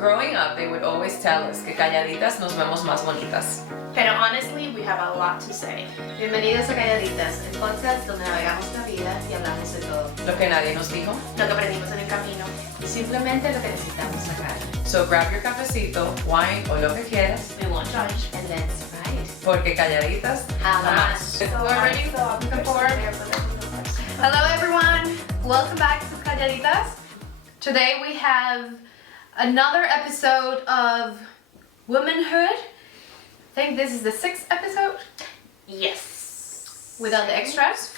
Growing up, they would always tell us que calladitas nos vemos más bonitas. Pero honestly, we have a lot to say. Bienvenidos a Calladitas, el podcast donde navegamos la vida y hablamos de todo. Lo que nadie nos dijo. Lo que aprendimos en el camino. Y simplemente lo que necesitamos sacar. So grab your cafecito, wine o lo que quieras. We won't judge. And then surprise. Porque calladitas Jamás. So We're ready? Looking forward. Hello everyone, welcome back to Calladitas. Today we have another episode of Womanhood. I think this is the 6th episode Yes. without the extras.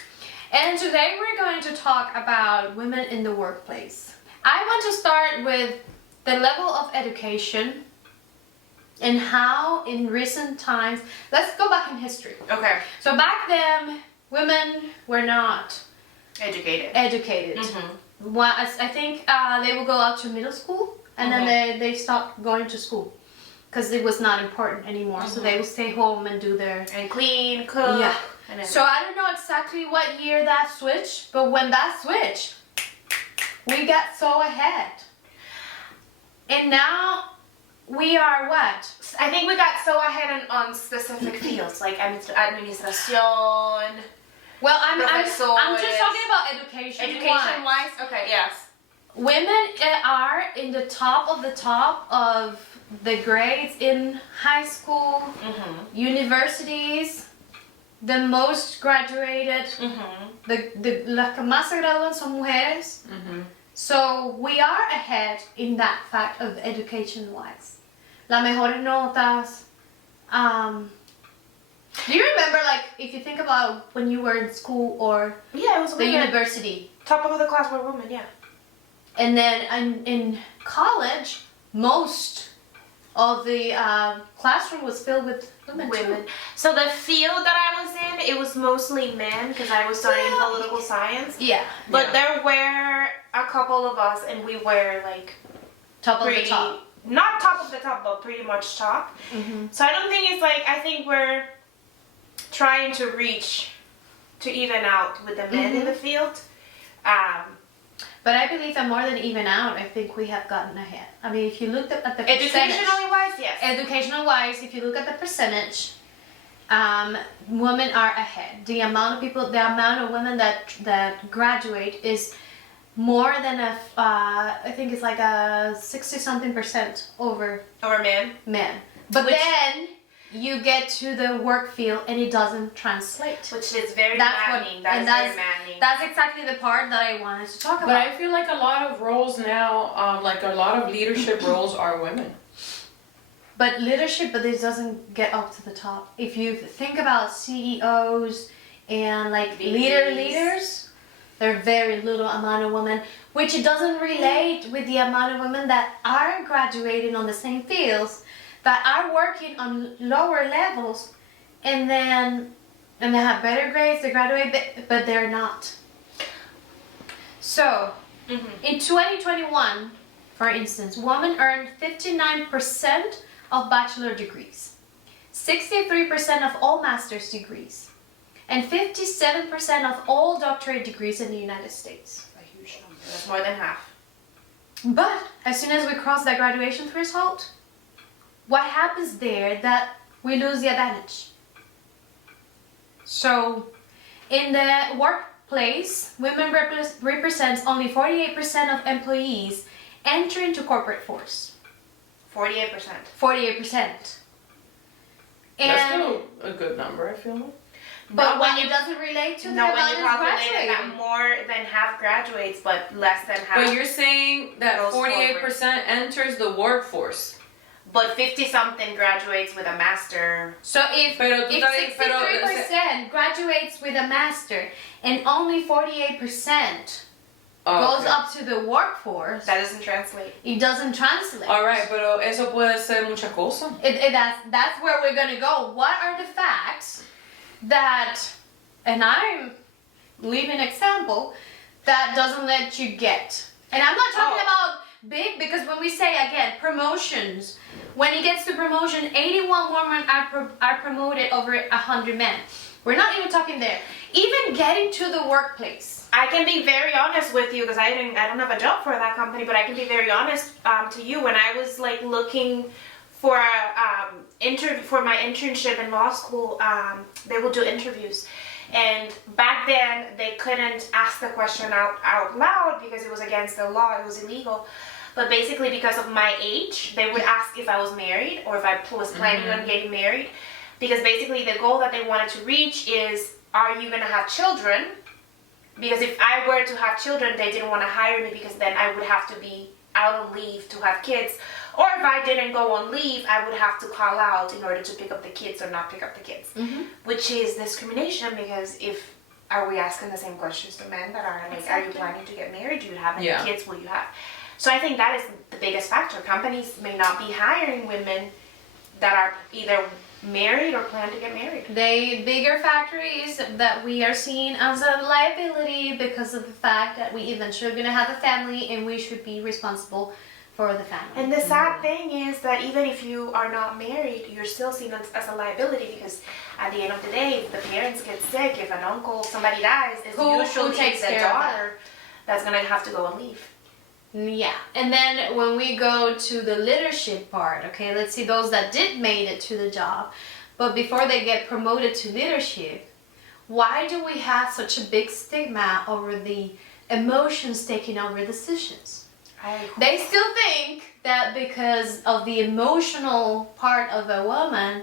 And today we're going to talk about women in the workplace. I want to start with the level of education and how in recent times, let's go back in history. Okay. So back then, women were not Educated. Mm-hmm. Well, I think they would go out to middle school and then they stopped going to school because it was not important anymore. So they would stay home and do their... And clean, cook. Yeah. And So I don't know exactly what year that switched, but when that switched, we got so ahead. And now we are what? I think we got so ahead on specific fields like administración. Well, I'm just Profesores. talking about education. Education-wise? Okay, yes. Women are in the top of the grades in high school, universities, the most graduated, las que más se gradúan son mujeres. So we are ahead in that fact of education-wise. Las mejores notas. Do you remember, like, if you think about when you were in school or Yeah, it was the women. university? Top of the class were women, yeah. And then in college, most of the classroom was filled with women. Too. So the field that I was in, it was mostly men because I was studying Yeah. political science. Yeah. But there were a couple of us, and we were like Top of pretty, the top. not top of the top, but pretty much top. So I don't think it's like, I think we're trying to reach to even out with the men in the field. But I believe that more than even out, I think we have gotten ahead. I mean, if you look at the percentage, Educationally wise, yes. educational wise, if you look at the percentage, women are ahead. The amount of people, the amount of women that graduate is more than I think it's like a 60-something% over Over men. men. But Which- then you get to the work field and it doesn't translate. Which is very That's what- maddening. and That is very maddening. That's exactly the part that I wanted to talk But about. I feel like a lot of roles now, like a lot of leadership roles are women. But this doesn't get up to the top. If you think about CEOs and like VPs. leaders, there are very little amount of women, which it doesn't relate with the amount of women that are graduating on the same fields, that are working on lower levels, and they have better grades, they graduate, but they're not. So, in 2021, for instance, women earned 59% of bachelor degrees, 63% of all master's degrees, and 57% of all doctorate degrees in the United States. A huge number. That's more than half. But as soon as we cross that graduation threshold, what happens there that we lose the advantage? So, in the workplace, women represents only 48% of employees entering to corporate force. 48%. 48%. That's And still a good number, I feel like. but No, when when it doesn't relate to the No, when amount you of calculate that graduating. more than half graduates, but less than half. But you're saying that Goes 48% enters the workforce. But 50-something graduates with a master. So if Pero tú estás- 63% graduates with a master and only 48% goes okay. up to the workforce, That doesn't translate. it doesn't translate. Alright, pero eso puede ser mucha cosa. That's where we're gonna go. What are the facts that, and I'm leaving example, that doesn't let you get? And I'm not talking about big, because when we say, again, promotions, when it gets to promotion, 81 women are promoted over 100 men. We're not even talking there. Even getting to the workplace. I can be very honest with you because I don't have a job for that company, but I can be very honest to you. When I was like looking for for my internship in law school, they will do interviews, and back then they couldn't ask the question out loud because it was against the law. It was illegal. But basically, because of my age, they would ask if I was married or if I was planning on getting married. Because basically, the goal that they wanted to reach is, are you going to have children? Because if I were to have children, they didn't want to hire me because then I would have to be out on leave to have kids. Or if I didn't go on leave, I would have to call out in order to pick up the kids or not pick up the kids. Which is discrimination because are we asking the same questions to men that are like, are you planning to get married? Do you have any kids? Will you have? So I think that is the biggest factor. Companies may not be hiring women that are either married or plan to get married. The bigger factor is that we are seen as a liability because of the fact that we eventually are going to have a family and we should be responsible for the family. And the sad thing is that even if you are not married, you're still seen as a liability because at the end of the day, if the parents get sick, if an uncle, somebody dies, it's usually takes the care of daughter that's going to have to go on leave. Yeah, and then when we go to the leadership part, okay, let's see those that did made it to the job, but before they get promoted to leadership, why do we have such a big stigma over the emotions taking over decisions? They still think that because of the emotional part of a woman,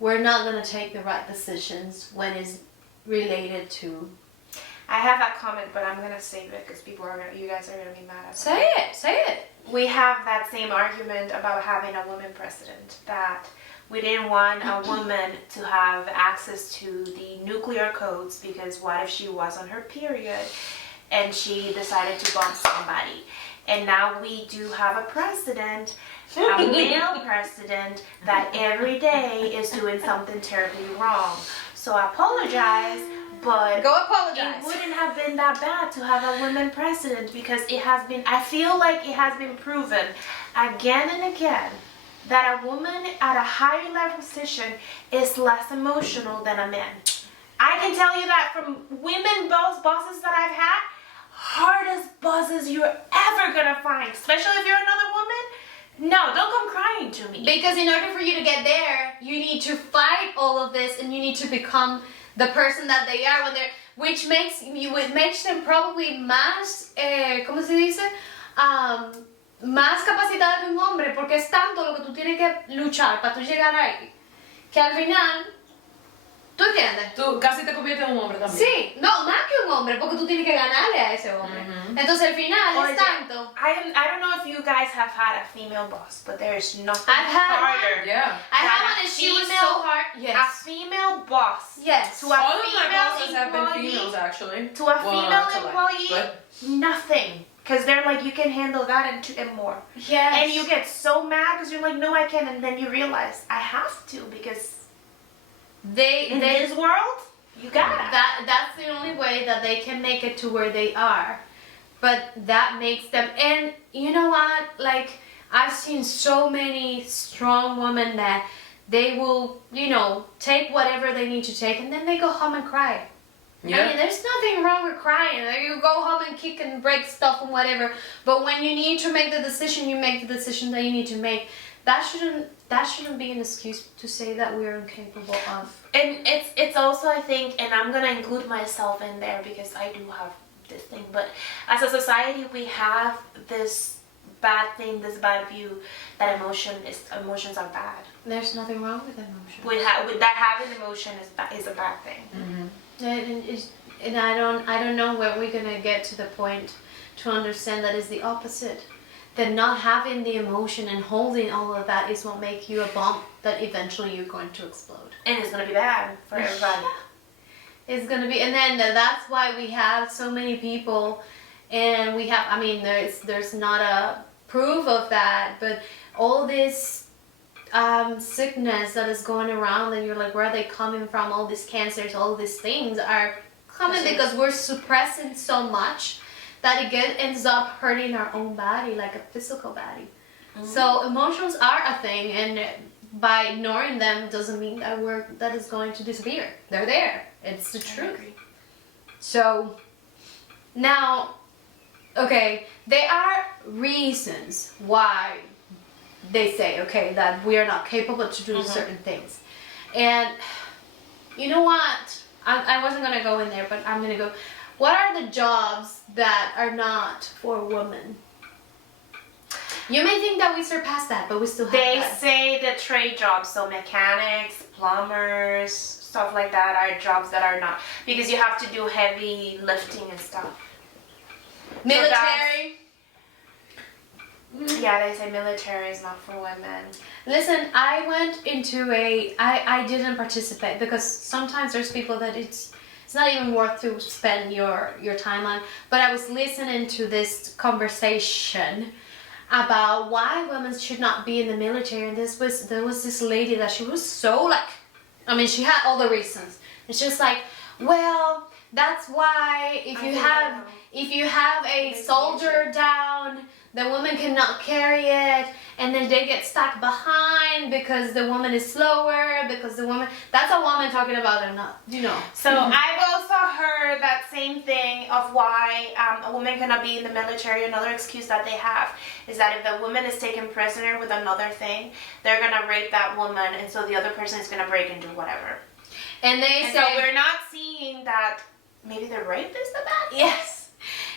we're not going to take the right decisions when it's related to. I have that comment, but I'm gonna save it because you guys are gonna be mad at me. Say it. We have that same argument about having a woman president, that we didn't want a woman to have access to the nuclear codes because what if she was on her period and she decided to bomb somebody? And now we do have a president, a male president, that every day is doing something terribly wrong. So I apologize. But go apologize. It wouldn't have been that bad to have a woman president because I feel like it has been proven again and again that a woman at a higher level position is less emotional than a man. I can tell you that from women bosses that I've had, hardest bosses you're ever gonna find, especially if you're another woman. No, don't come crying to me. Because in order for you to get there, you need to fight all of this and you need to become the person that they are when they're, which makes them probably más, ¿cómo se dice? Más capacitada que un hombre, porque es tanto lo que tú tienes que luchar para tú llegar ahí, que al final, ¿tú entiendes? Tú casi te conviertes en un hombre también. Sí, no, más que un hombre, porque tú tienes que ganarle a ese hombre. Entonces al final es tanto. I don't know if you guys have had a female boss, but there is nothing harder. Yeah. I had one and she was so hard. Yes. A female boss. Yes. To a All of my female bosses have been employee, females, actually. to a Well, female not to like, employee, but- nothing. Because they're like, you can handle that and more. Yes. And you get so mad because you're like, no, I can't. And then you realize, I have to because in this world, you gotta. That's the only way that they can make it to where they are. But that makes them, and you know what, like I've seen so many strong women that they will, take whatever they need to take and then they go home and cry. Yeah. I mean, there's nothing wrong with crying. You go home and kick and break stuff and whatever. But when you need to make the decision, you make the decision that you need to make. That shouldn't be an excuse to say that we're incapable of. And it's also, I think, and I'm gonna include myself in there because I do have this thing. But as a society, we have this bad thing, this bad view that emotions are bad. There's nothing wrong with emotion. With that having emotion is a bad thing. And I don't know when we're gonna get to the point to understand that it's the opposite. That not having the emotion and holding all of that is what makes you a bomb that eventually you're going to explode. And it's gonna be bad for everybody. It's gonna be, and then that's why we have so many people, and we have. I mean, there's not a proof of that, but all this sickness that is going around, and you're like, where are they coming from? All these cancers, all these things are coming because we're suppressing so much that it ends up hurting our own body, like a physical body. So emotions are a thing, and by ignoring them doesn't mean that it's going to disappear. They're there. It's the I truth. agree. So now, okay, there are reasons why they say, okay, that we are not capable to do certain things. And you know what? I wasn't gonna go in there, but I'm gonna go. What are the jobs that are not for women? You may think that we surpassed that, but we still have They that. say the trade jobs, so mechanics, plumbers, stuff like that, are jobs that are not, because you have to do heavy lifting and stuff. Military. Yeah, they say military is not for women. Listen, I went into I didn't participate because sometimes there's people that it's not even worth to spend your time on. But I was listening to this conversation about why women should not be in the military, and there was this lady that she was so like, I mean, she had all the reasons. It's just like, well, that's why if you have a soldier down, the woman cannot carry it, and then they get stuck behind because the woman is slower, because the woman, that's a woman talking about it, not, you know. So I've also heard that same thing of why a woman cannot be in the military. Another excuse that they have is that if the woman is taken prisoner with another thing, they're gonna rape that woman, and so the other person is gonna break into whatever. And they And say, so we're not seeing that maybe the rape is the bad thing. yes.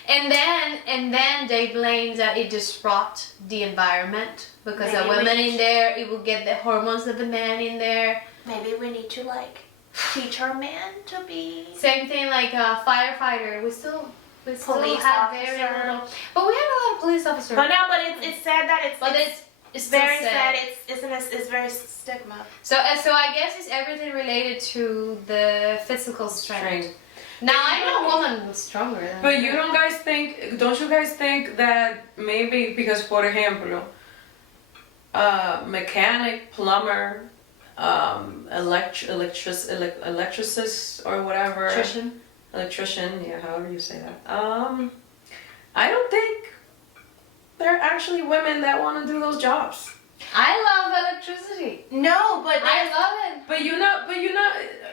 And then they blame that it disrupt the environment because Maybe a woman in there, it will get the hormones of the man in there. Maybe we need to like teach our man to be. Same thing like a firefighter. We still Police have officer. very little, but we have a lot of police officers. But no, but it's said that it's very still sad. It's very stigma. So I guess it's everything related to the physical strength. Now I know a woman was stronger than But don't you guys think that maybe because, por ejemplo, mechanic, plumber, electricist or whatever. Electrician, yeah, however you say that. I don't think there are actually women that want to do those jobs. I love electricity. No, but I love it. But you're not.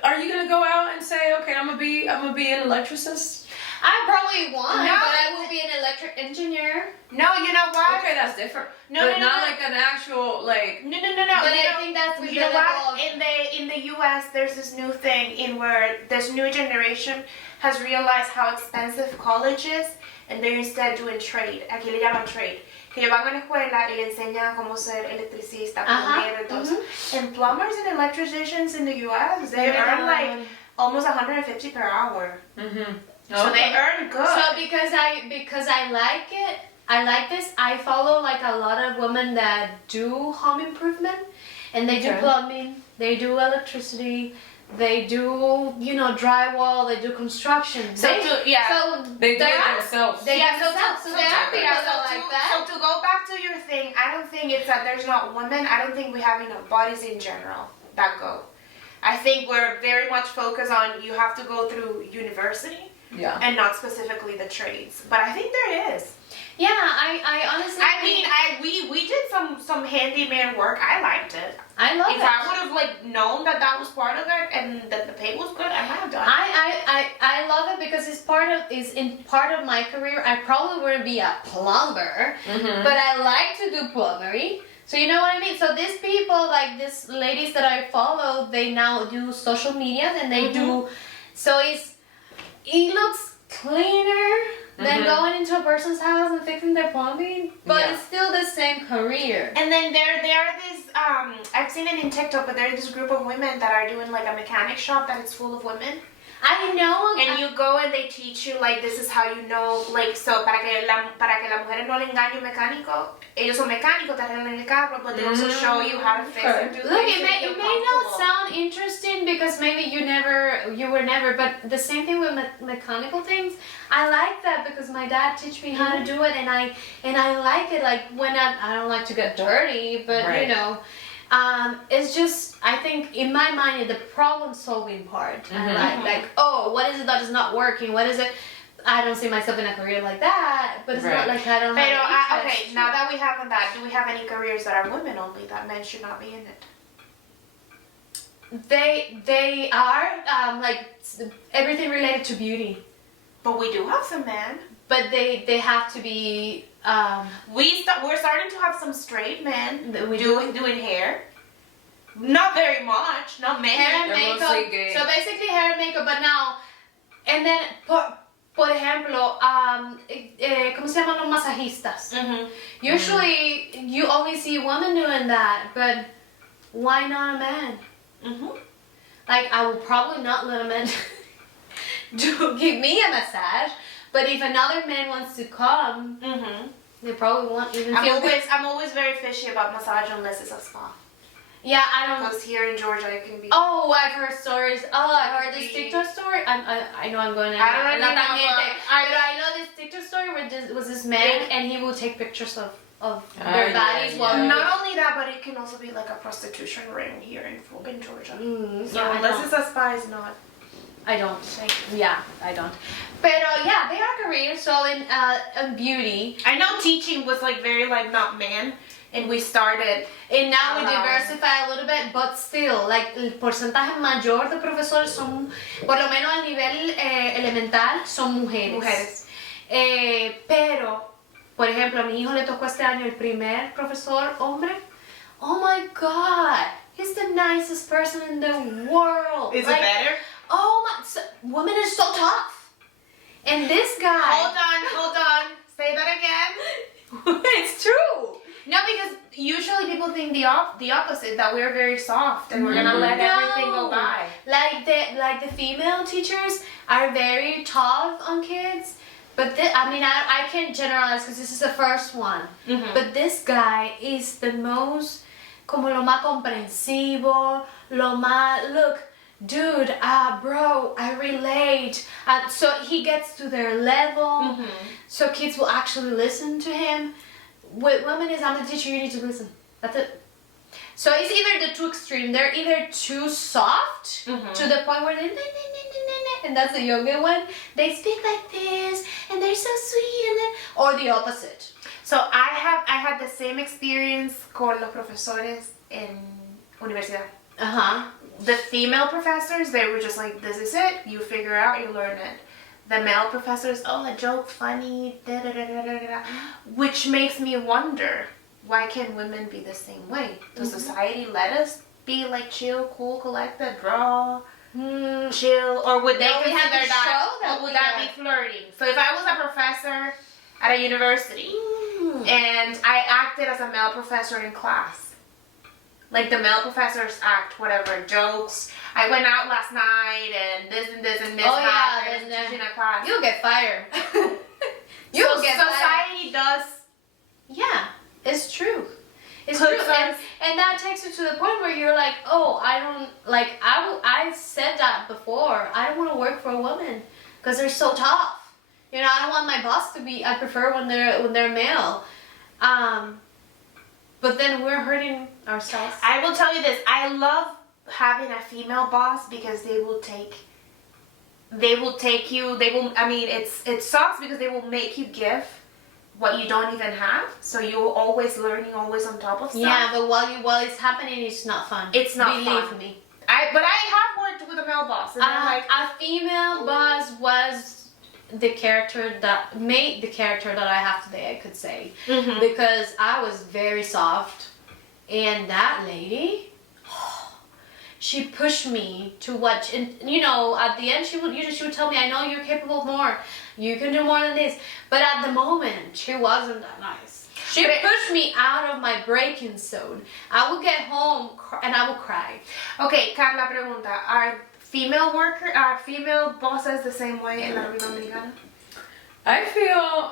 Are you gonna go out and say, okay, I'm gonna be an electricist? I probably won't, No. but I will be an electric engineer. No, you know what? Okay, that's different. No, but no, not no. like an actual like. No. But You I know- think that's the You know level what? of- In the U.S., there's this new thing in where this new generation has realized how expensive college is, and they're instead doing trade. Aquí le llaman trade. Que ellos van a la escuela y le enseñan cómo ser electricista, plomero, y todo eso. And plumbers and electricians in the U.S., they earn like almost $150 per hour. Mm-hmm. So they earn good. So because I like it, I like this. I follow like a lot of women that do home improvement, and they do Okay. plumbing, they do electricity, they do drywall, they do construction. So they do They do there it are- themselves. They Yeah, do themselves. So there are people that like that. So to go back to your thing, I don't think it's that there's not women. I don't think we have enough bodies in general that go. I think we're very much focused on you have to go through university Yeah. and not specifically the trades. But I think there is. Yeah, I honestly. I mean, we did some handyman work. I liked it. I love If it. I would have like known that was part of it and that the pay was good, I might have done it. I love it because it's in part of my career. I probably wouldn't be a plumber, Mm-hmm. but I like to do plumbery. So you know what I mean? So these people, like these ladies that I follow, they now do social media and they do. So it looks cleaner than going into a person's house and fixing their plumbing, but Yeah. it's still the same career. And then there are these, I've seen it in TikTok, but there's this group of women that are doing like a mechanic shop that is full of women. I know. And you go and they teach you like this is how you know, like, so para que las mujeres no le engañe un mecánico, ellos son mecánicos, te arreglan el carro, but they also show you how to fix and do Look, things it to feel may not comfortable. sound interesting because maybe you were never, but the same thing with mechanical things. I like that because my dad teach me how to do it, and I like it. Like when I don't like to get dirty, but Right. it's just I think in my mind the problem solving part. I like what is it that is not working? What is it? I don't see myself in a career like that, but it's not Right. like I don't Pero, have interest. okay, now that we have that, do we have any careers that are women only that men should not be in it? They are like everything related to beauty. But we do have some men. But they have to be. We're starting to have some straight men We doing hair. Not very much, not many. Hair and They're makeup. mostly gay. So basically hair and makeup, but now, and then por ejemplo, ¿cómo se llaman los masajistas? Mm-hmm. Usually you only see women doing that, but why not a man? Mm-hmm. Like I will probably not let a man give me a massage, but if another man wants to come, Mm-hmm. they probably won't even feel good. I'm always very fishy about massage unless it's a spa. Yeah, I don't. Because here in Georgia it can be. Oh, I've heard stories. Oh, I heard this Maybe. TikTok story. I know I'm going to. I don't really know, But I know this TikTok story where this was this man and he will take pictures of their yeah, bodies yeah. while. Not only that, but it can also be like a prostitution ring here in Georgia. So Yeah, unless it's a spa, it's not. I don't. Yeah, I don't. But yeah, they are careers. So in beauty. I know teaching was like very like not man, and we started. And now we diversify a little bit, but still, like el porcentaje mayor de profesores son, por lo menos al nivel elemental, son mujeres. Pero, por ejemplo, a mi hijo le tocó este año el primer profesor hombre. Oh my God, he's the nicest person in the world. Is like, it better? Oh my, women are so tough. And this guy. Hold on. Say that again. It's true. No, because usually people think the opposite, that we're very soft and we're gonna let everything go by. Like the female teachers are very tough on kids, but I can't generalize because this is the first one. Mm-hmm. But this guy is the most, como lo más comprensivo, lo más, look, dude, bro, I relate. So he gets to their level, Mm-hmm. so kids will actually listen to him. With women is, I'm the teacher, you need to listen. That's it. So it's either the two extreme. They're either too soft to the point where they and that's the younger one. They speak like this and they're so sweet, and then or the opposite. So I had the same experience con los profesores en universidad. The female professors, they were just like, this is it. You figure out, you learn it. The male professors, oh, a joke, funny, which makes me wonder, why can't women be the same way? Does society let us be like chill, cool, collected, draw, chill, or would they consider that, or would that be flirting? So if I was a professor at a university and I acted as a male professor in class, like the male professors act, whatever, jokes. I went out last night and this happened. In a class. You'll get fired. Society does. Yeah, it's true. It's true, and that takes you to the point where you're like, oh, I don't like. I said that before. I don't want to work for a woman because they're so tough. You know, I don't want my boss to be. I prefer when they're male. But then we're hurting ourselves. I will tell you this. I love having a female boss because they will take you. I mean, it sucks because they will make you give what you don't even have. So you're always learning, always on top of stuff. Yeah, but while it's happening, it's not fun. It's not Believe fun. me. But I have worked with a male boss. And A female boss was the character that I have today, I could say. Mm-hmm. Because I was very soft. And that lady, she pushed me to watch, and you know, at the end she would tell me, I know you're capable of more. You can do more than this. But at the moment, she wasn't that nice. She pushed me out of my breaking zone. I would get home and I would cry. Okay, Carla pregunta, are female bosses the same way in la República Dominicana? I feel,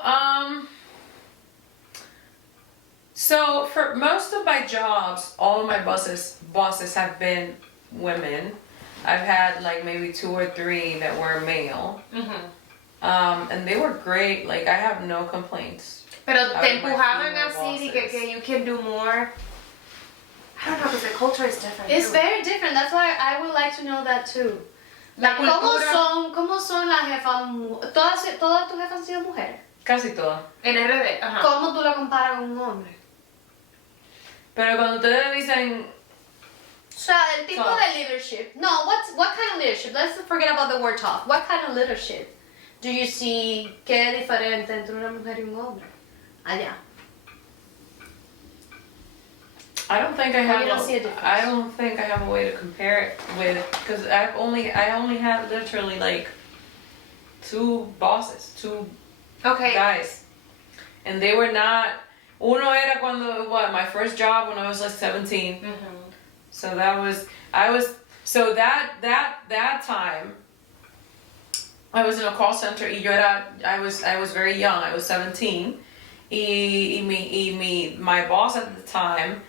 so for most of my jobs, all of my bosses have been women. I've had like maybe 2 or 3 that were male. And they were great. Like, I have no complaints. Pero te empujaban así que you can do more. I don't know, because the culture is different. It's too. very different. That's why I would like to know that too. La cultura. ¿Cómo son las jefas? ¿Todas tus jefas han sido mujeres? Casi todas. En RD, ajá. ¿Cómo tú la comparas con un hombre? Pero cuando ustedes dicen So, el tipo de leadership. No, what kind of leadership? Let's forget about the word tough. What kind of leadership do you see que es diferente entre una mujer y un hombre? Allá. I don't think I have. You don't see a difference. I don't think I have a way to compare it with, because I only had literally like 2 bosses, 2 Okay. guys, and they were not. Uno era cuando my first job when I was like 17. Mm-hmm. So that time I was in a call center y I was very young. I was 17. My boss at the time,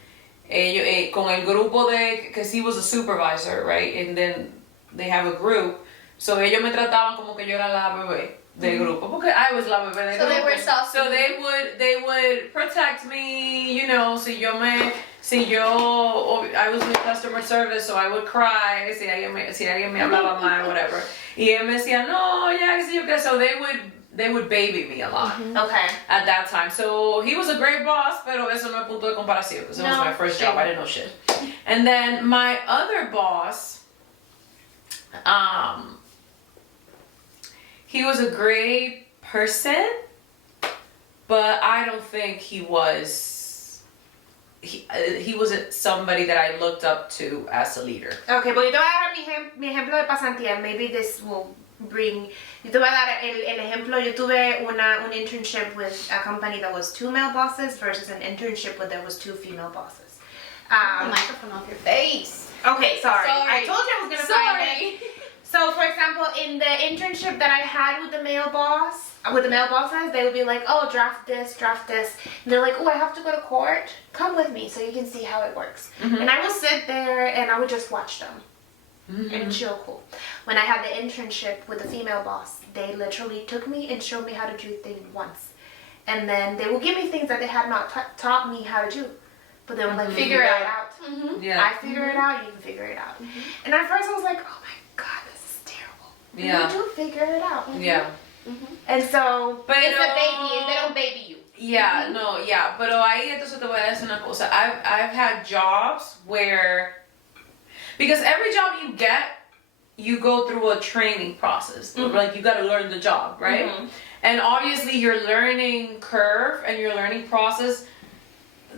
con el grupo de, because he was a supervisor, right? And then they have a group. So ellos me trataban como que yo era la bebé del grupo, porque I was la bebé del grupo. So they were soft. So they would protect me, you know, I was in customer service, so I would cry si alguien me hablaba mal, whatever. Y él me decía, no, ya, que sí, yo qué. So they would baby me a lot. Okay. At that time. So he was a great boss, pero eso no es punto de comparación, because it was my first job. I didn't know shit. And then my other boss, he was a great person, but I don't think he wasn't somebody that I looked up to as a leader. Okay, pero yo te voy a dar mi ejemplo de pasantía. Maybe this will bring. Yo te voy a dar el ejemplo. Yo tuve un internship with a company that was 2 male bosses versus an internship where there was 2 female bosses. The microphone off your face. Okay, sorry. I told you I was gonna find it. So, for example, in the internship that I had with the male bosses, they would be like, oh, draft this. And they're like, oh, I have to go to court. Come with me so you can see how it works. Mm-hmm. And I would sit there and I would just watch them. Mm-hmm. And chill cool. When I had the internship with the female boss, they literally took me and showed me how to do things once. And then they would give me things that they had not taught me how to do. But they were like, figure it out. Mm-hmm. Yeah. I figure it out, you can figure it out. Mm-hmm. And at first I was like, oh my God, this is terrible. Yeah. You do figure it out. Mm-hmm. Yeah. Mm-hmm. And so, but it's a baby, and they don't baby you. Yeah, mm-hmm. No, yeah. Pero ahí entonces te voy a decir una cosa. I've had jobs where, because every job you get, you go through a training process. Mm-hmm. Like you got to learn the job, right? Mm-hmm. And obviously your learning curve and your learning process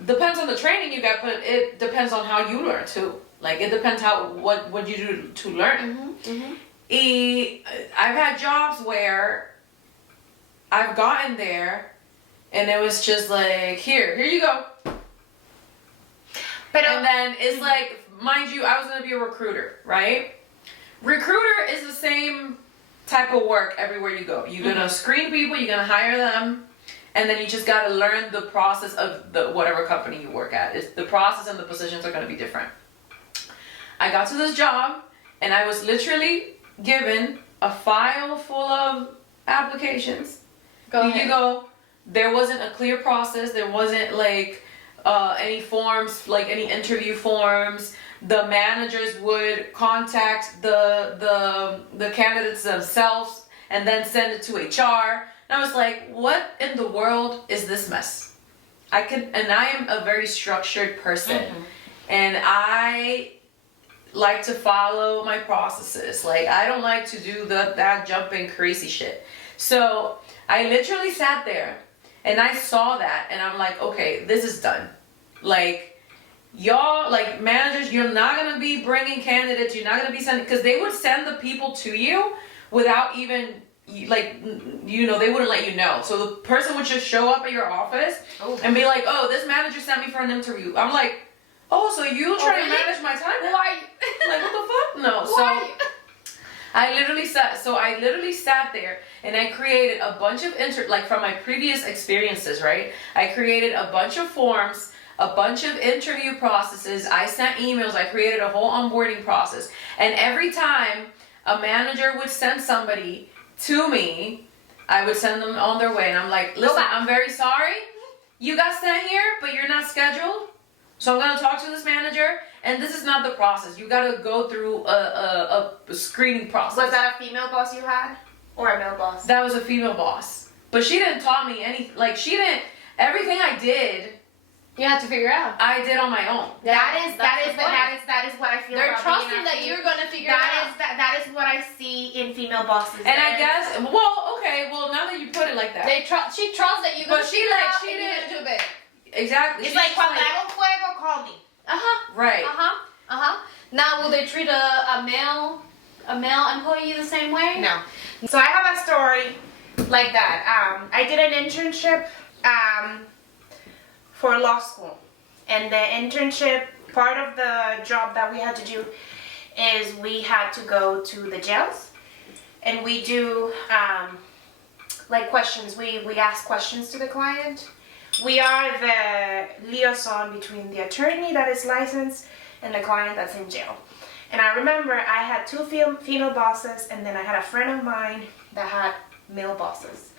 depends on the training you get, but it depends on how you learn too. Like it depends what you do to learn. Mm-hmm. Mm-hmm. I've had jobs where I've gotten there and it was just like, here you go. And then it's like, mind you, I was gonna be a recruiter, right? Recruiter is the same type of work everywhere you go. You're gonna screen people, you're gonna hire them, and then you just gotta learn the process of the whatever company you work at. It's the process and the positions are gonna be different. I got to this job and I was literally given a file full of applications. You go, there wasn't a clear process, there wasn't like any forms, like any interview forms. The managers would contact the candidates themselves and then send it to HR. And I was like, what in the world is this mess? I am a very structured person. Mm-hmm. And I like to follow my processes. Like I don't like to do that jumping crazy shit. So I literally sat there and I saw that and I'm like, okay, this is done. Like y'all, like managers, you're not gonna be bringing candidates, you're not gonna be sending, because they would send the people to you without even, like, you know, they wouldn't let you know. So the person would just show up at your office and be like, oh, this manager sent me for an interview. I'm like, oh, so you trying to manage my time? Why? Like, what the fuck? No. Why? So I literally sat there and I created a bunch of like from my previous experiences, right? I created a bunch of forms, a bunch of interview processes. I sent emails. I created a whole onboarding process. And every time a manager would send somebody to me, I would send them on their way. And I'm like, listen, I'm very sorry. You got sent here, but you're not scheduled. So I'm going to talk to this manager. And this is not the process. You got to go through a screening process. Was that a female boss you had? Or a male boss? That was a female boss. But she didn't taught me any, like she didn't, everything I did You have to figure out. I did on my own. That is what I feel. They're about trusting being that actually- you're gonna figure it out. That is what I see in female bosses. And I guess, well, now that you put it like that. She trusts that you're gonna But she, figure like, out she and you're didn't- gonna do better. Exactly. It's She's like, cuando hago fuego, call me. Right. Now, will they treat a male employee the same way? No. So I have a story like that. I did an internship for law school, and the internship, part of the job that we had to do is we had to go to the jails, and we do like questions. We ask questions to the client. We are the liaison between the attorney that is licensed and the client that's in jail. And I remember I had two female bosses, and then I had a friend of mine that had male bosses.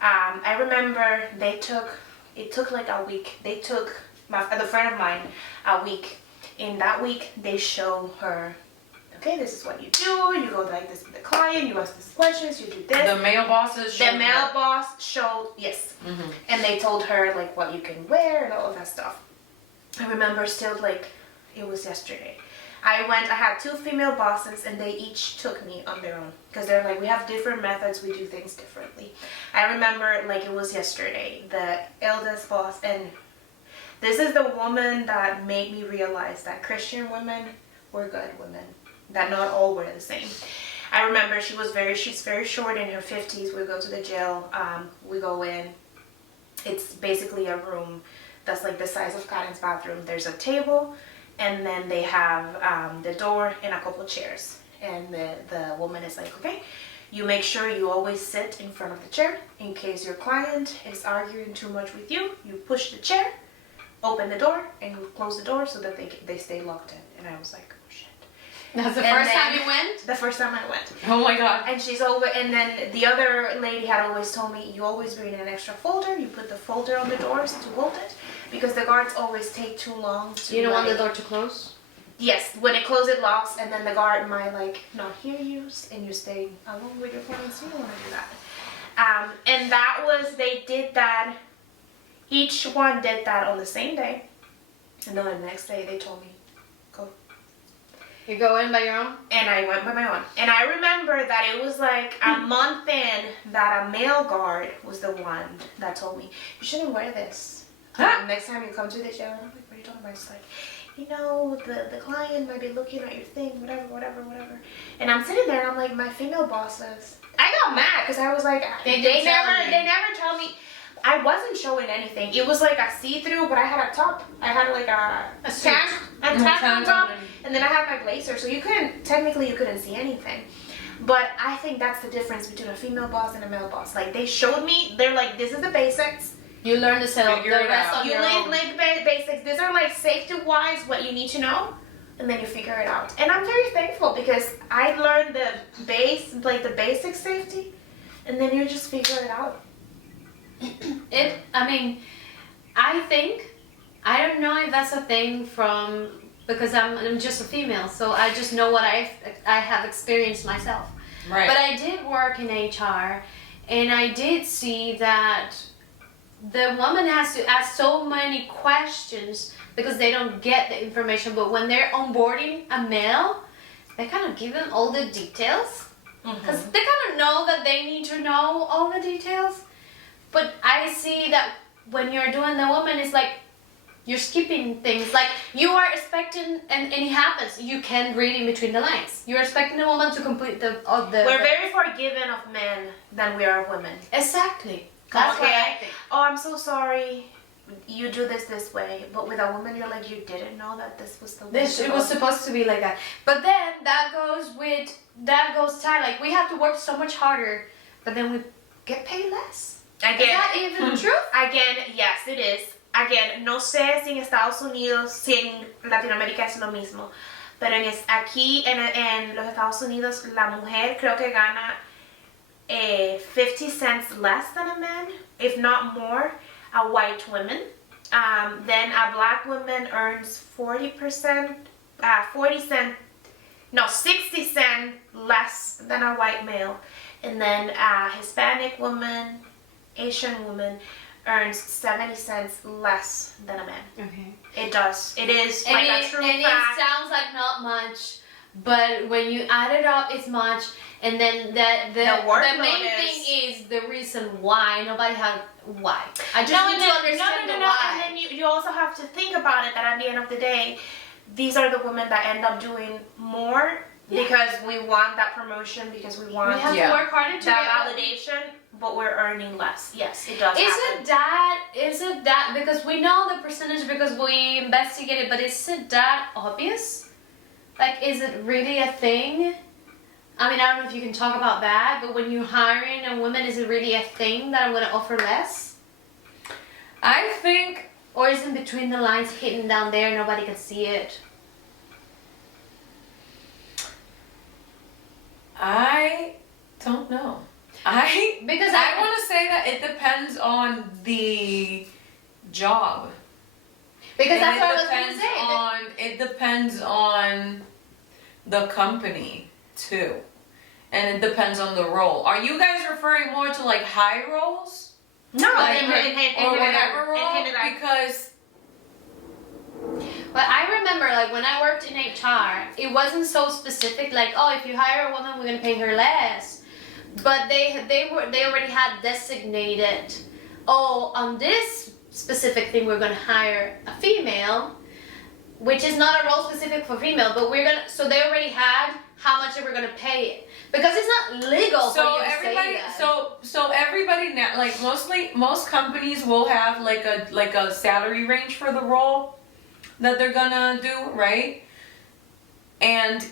I remember it took like a week. They took the friend of mine a week. In that week, they show her, okay, this is what you do. You go like this with the client. You ask these questions. You do this. The male bosses. The male boss showed, yes. Mm-hmm. And they told her like what you can wear and all of that stuff. I remember still like it was yesterday. I had two female bosses, and they each took me on their own because they're like, we have different methods, we do things differently. I remember like it was yesterday, the eldest boss, and this is the woman that made me realize that Christian women were good women, that not all were the same. I remember she's very short, in her 50s. We go to the jail, we go in. It's basically a room that's like the size of Karen's bathroom. There's a table, and then they have the door and a couple chairs. And the woman is like, okay, you make sure you always sit in front of the chair. In case your client is arguing too much with you, you push the chair, open the door, and close the door so that they stay locked in. And I was like, oh shit. That's the And first then- time you went? The first time I went. Oh my God. And then the other lady had always told me, you always bring an extra folder, you put the folder on the doors to hold it, because the guards always take too long to, You don't want the like- door to close? Yes, when it closes, it locks, and then the guard might like not hear you, and you stay alone with your clients. You don't want to do that. And they did that. Each one did that on the same day, and then the next day they told me, go. You go in by your own? And I went by my own. And I remember that it was like a month in that a male guard was the one that told me, you shouldn't wear this. Next time you come to the jail. And I'm like, what are you talking about? It's like, you know, the client might be looking at your thing, whatever. And I'm sitting there and I'm like, my female bosses. I got mad because I was like, they never tell me. I wasn't showing anything. It was like a see-through, but I had a top. I had like a tank on top, and then I had my blazer, so you couldn't see anything. But I think that's the difference between a female boss and a male boss. Like, they showed me, they're like, this is the basics. You learn to sell the Figure it rest out. on You your own. learn the basics. These are like safety-wise what you need to know, and then you figure it out. And I'm very thankful because I learned the basic safety, and then you just figure it out. I don't know if that's a thing because I'm just a female, so I just know what I have experienced myself. Right. But I did work in HR, and I did see that the woman has to ask so many questions because they don't get the information. But when they're onboarding a male, they kind of give them all the details because they kind of know that they need to know all the details. But I see that when you're doing the woman, it's like you're skipping things. Like you are expecting, and it happens. You can read in between the lines. You're expecting the woman to complete the. We're very forgiving of men than we are of women. Exactly. That's what I think. Oh, I'm so sorry. You do this way, but with a woman, you're like, you didn't know that this was the way. It was supposed to be like that. But then that goes tied. Like we have to work so much harder, but then we get paid less. Again, Is that even true? Again, yes, it is. Again, no sé si en Estados Unidos, si en Latinoamérica es lo mismo, pero aquí en los Estados Unidos la mujer creo que gana 50 cents less than a man, if not more, a white woman. Then a black woman earns 60 cents less than a white male. And then a Hispanic woman, Asian woman earns 70 cents less than a man. Okay. It does. It is And like it, a true and fact. it sounds like not much, but when you add it up, it's much. And then the workload main thing is the reason why nobody had why. I just need to understand the why. And then you also have to think about it that at the end of the day, these are the women that end up doing more because we want that promotion, because we want We have Yeah. to work harder to that get validation, but we're earning less. Yes, it does Is happen. it that because we know the percentage because we investigated, but is it that obvious? Like, is it really a thing? I mean, I don't know if you can talk about that, but when you're hiring a woman, is it really a thing that I'm going to offer less? I think Or is it between the lines hidden down there, nobody can see it? I don't know. Because I want to say that it depends on the job. Because And that's it what I was going to depends say. on it depends on the company too, and it depends on the role. Are you guys referring more to like high roles, No, like, in or whatever role? Because But I remember, like, when I worked in HR, it wasn't so specific, like, oh, if you hire a woman, we're gonna pay her less. But they already had designated, oh, on this specific thing, we're gonna hire a female, which is not a role specific for female, but so they already had how much they were gonna pay it. Because it's not legal for you to say that. so everybody now, like most companies will have like a salary range for the role that they're gonna do, right? And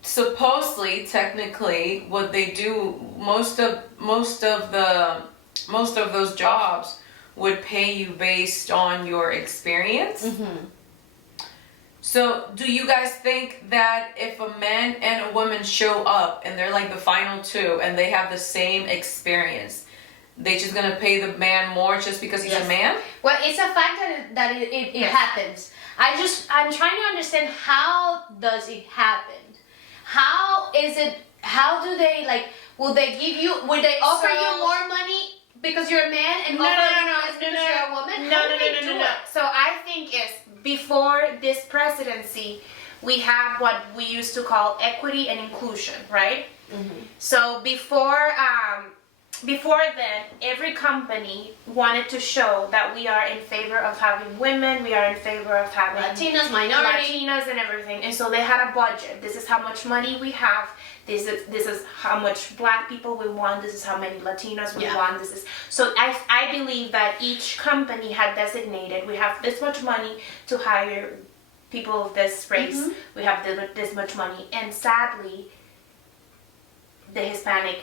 supposedly, technically, what they do, most of those jobs would pay you based on your experience. Mm-hmm. So, do you guys think that if a man and a woman show up and they're like the final two and they have the same experience, they just gonna pay the man more just because he's a man? Well, it's a fact that it Yes. happens. I'm trying to understand, how does it happen? How do they, like, would they offer you more money because you're a man and offer you less because you're a woman? How do they do it? So I think it's before this presidency, we have what we used to call equity and inclusion, right? Mm-hmm. So before then, every company wanted to show that we are in favor of having women, we are in favor of having Latinas, minority. Latinas and everything. And so they had a budget. This is how much money we have. This is how much black people we want. This is how many Latinas we want. So I believe that each company had designated, we have this much money to hire people of this race. Mm-hmm. We have this much money. And sadly, the Hispanic,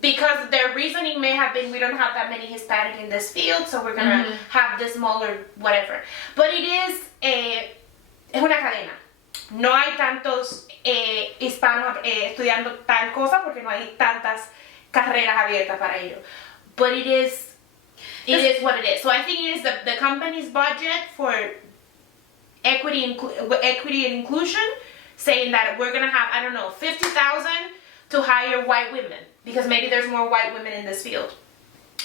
because their reasoning may have been, we don't have that many Hispanic in this field, so we're gonna have this smaller whatever. But it is una cadena. No hay tantos hispanos estudiando tal cosa porque no hay tantas carreras abiertas para ello. But it is what it is. So I think it is the company's budget for equity and inclusion, saying that we're gonna have, I don't know, 50,000 to hire white women, because maybe there's more white women in this field.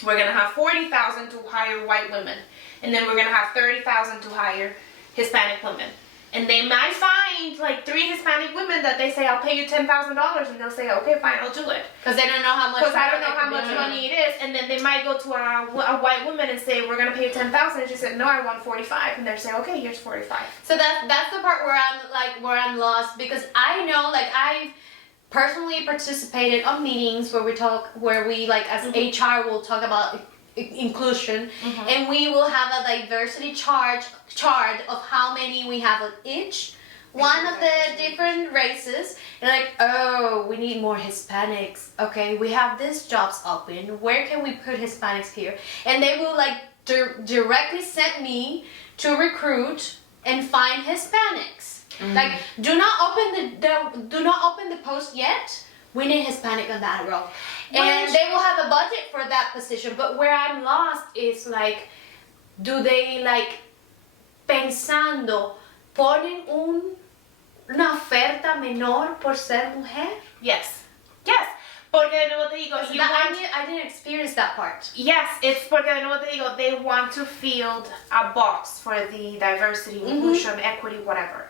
We're gonna have 40,000 to hire white women, and then we're gonna have 30,000 to hire Hispanic women. And they might find like 3 Hispanic women that they say, I'll pay you $10,000, and they'll say, okay, fine, I'll do it. Because they don't know how much. Because I don't know how much money it is, and then they might go to a white woman and say, we're gonna pay you $10,000, and she said, no, I want 45, and they'll say, okay, here's 45. So that's the part where I'm lost, because I know, like, I've personally participated on meetings where we like as HR will talk about inclusion, and we will have a diversity chart of how many we have of each one of the different races, and like, oh, we need more Hispanics. Okay, we have these jobs open. Where can we put Hispanics here? And they will like directly send me to recruit and find Hispanics. Like, do not open the post yet. We need Hispanic on that role, and they will have a budget for that position. But where I'm lost is like, do they like pensando ponen una oferta menor por ser mujer? Yes, Porque de nuevo te digo, you want... I didn't experience that part. Yes, it's porque de nuevo te digo, they want to field a box for the diversity, inclusion, equity, whatever.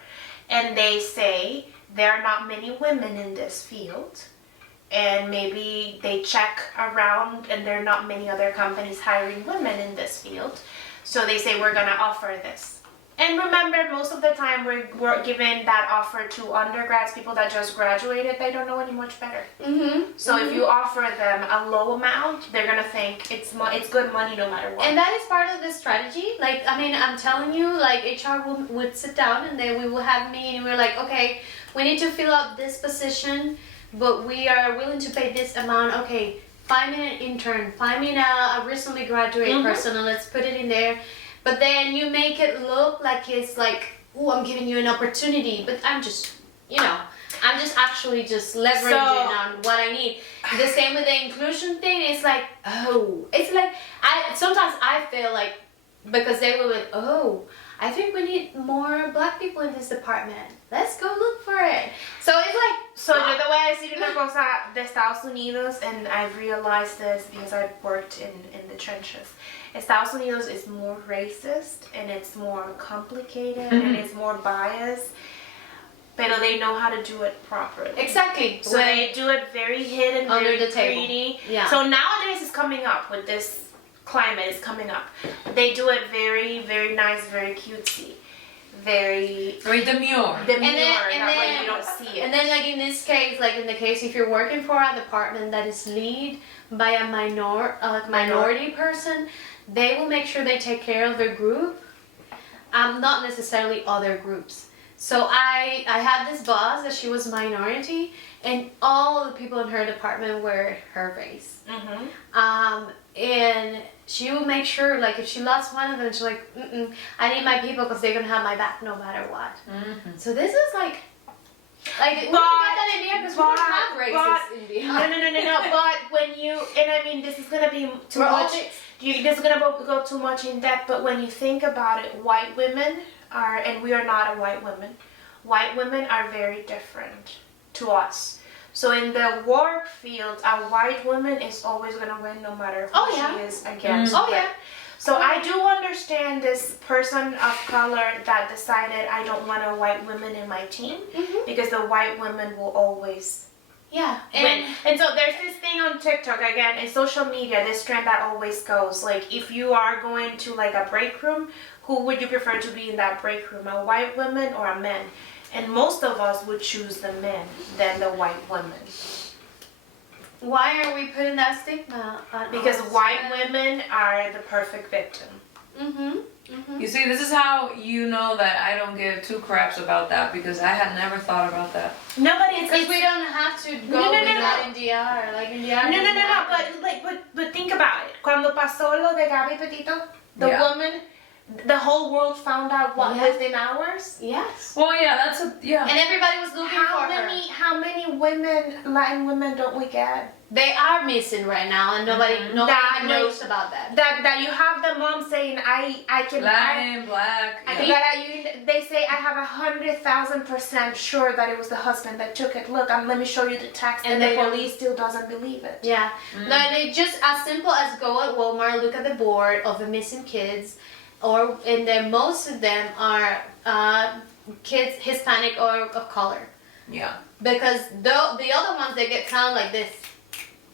And they say there are not many women in this field. And maybe they check around and there are not many other companies hiring women in this field. So they say, we're gonna offer this. And remember, most of the time we're given that offer to undergrads, people that just graduated, they don't know any much better. So if you offer them a low amount, they're gonna think it's good money no matter what. And that is part of the strategy. Like, I mean, I'm telling you, like, HR would sit down and then we will have a meeting and we're like, okay, we need to fill up this position, but we are willing to pay this amount. Okay, find me an intern, find me a recently graduated person, and let's put it in there. But then you make it look like it's like, oh, I'm giving you an opportunity, but I'm just, I'm just actually just leveraging on what I need. The same with the inclusion thing. It's like, it's like, sometimes I feel like, because they were like, I think we need more black people in this department. Let's go look for it. So it's like... So yo te voy a decir una cosa de Estados Unidos, and I've realized this because I've worked in the trenches. Estados Unidos is more racist, and it's more complicated, and it's more biased. But they know how to do it properly. Exactly. So they do it very hidden, under very the table. greedy. Yeah. So nowadays it's coming up with this climate is coming up. They do it very, very nice, very cutesy, very demure. That way you don't see it. And then, like in this case, like in the case if you're working for a department that is led by a minority person, they will make sure they take care of their group, not necessarily other groups. So I had this boss that she was minority, and all of the people in her department were her race. And she would make sure, like, if she lost one of them, she's like, I need my people because they're going to have my back no matter what. So this is like we don't get that in India because we don't have races in India. No. But when you, and I mean, this is going to be too much, this is going to go too much in depth, but when you think about it, white women are, and we are not a white women are very different to us. So in the work field, a white woman is always going to win no matter who she is against. So I do understand this person of color that decided I don't want a white woman in my team because the white women will always win. And so there's this thing on TikTok, again, in social media, this trend that always goes. Like, if you are going to like a break room, who would you prefer to be in that break room, a white woman or a man? And most of us would choose the men than the white women. Why are we putting that stigma on Because us? white women are the perfect victim. You see, this is how you know that I don't give two craps about that, because I had never thought about that. Nobody, because we don't have to go with that in DR, like in DR. But think about it. Cuando pasó lo de Gaby Petito, the woman, the whole world found out within hours. Yes. Well, that's And everybody was looking for her. How many Latin women don't we get? They are missing right now, and nobody knows about that. That you have the mom saying, I can Latin, black. They say I have 100,000% sure that it was the husband that took it. Look, let me show you the text, and the police still doesn't believe it. Yeah. No, they just as simple as go at Walmart, look at the board of the missing kids. And then most of them are kids Hispanic or of color. Yeah. Because the other ones, they get found like this.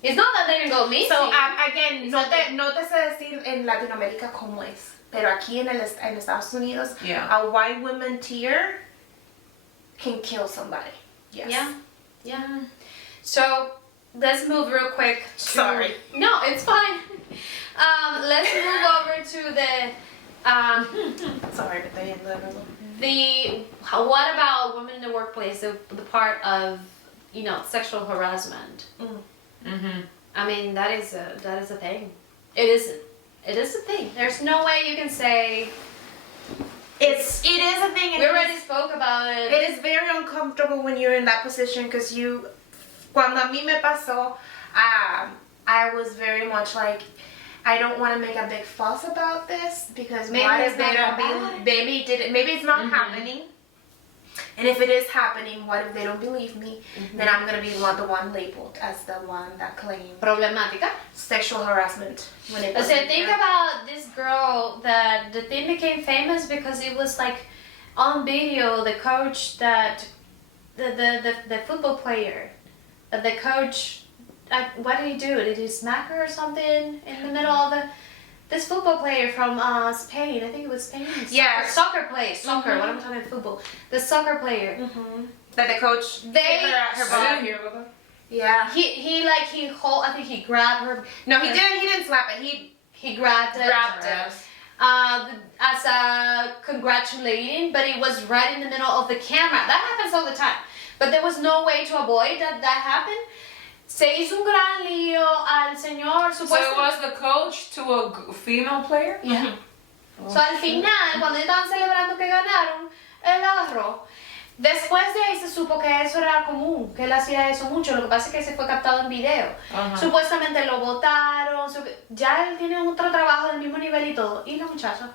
It's not that they didn't go missing. So again, no te sé decir en Latinoamérica cómo es, pero aquí en Estados Unidos, a white woman tear can kill somebody. Yes. Yeah. So let's move real quick. Sorry. No, it's fine. Let's move over to the. Sorry, but they what about women in the workplace? The part of sexual harassment. I mean that is a thing. It is a thing. There's no way you can say. It is a thing. We already spoke about it. It is very uncomfortable when you're in that position because cuando a mí me pasó, I was very much like, I don't want to make a big fuss about this because maybe it's not happening. And if it is happening, what if they don't believe me? Then I'm gonna be the one labeled as the one that claimed Problemática. sexual harassment. When it So wasn't think there. about this girl that the thing became famous because it was like on video, the coach that the football player that the coach, what did he do? Did he smack her or something in the middle of this football player from Spain? I think it was Spain. Yeah. Soccer player. Soccer. What am I talking about? Football. The soccer player. That the coach They. hit her I body. didn't hear about that. Yeah. I think he grabbed her. No, he didn't. He didn't slap it. He grabbed it. grabbed it. As a congratulating, but it was right in the middle of the camera. That happens all the time. But there was no way to avoid that happened. Se hizo un gran lío al señor So it supuesto. was the coach to a female player? Yeah. So al final, cuando estaban celebrando que ganaron, él la agarró. Después de ahí se supo que eso era común, que él hacía eso mucho. Lo que pasa es que se fue captado en video. Supuestamente lo votaron. Ya él tiene otro trabajo del mismo nivel y todo. Y la muchacha.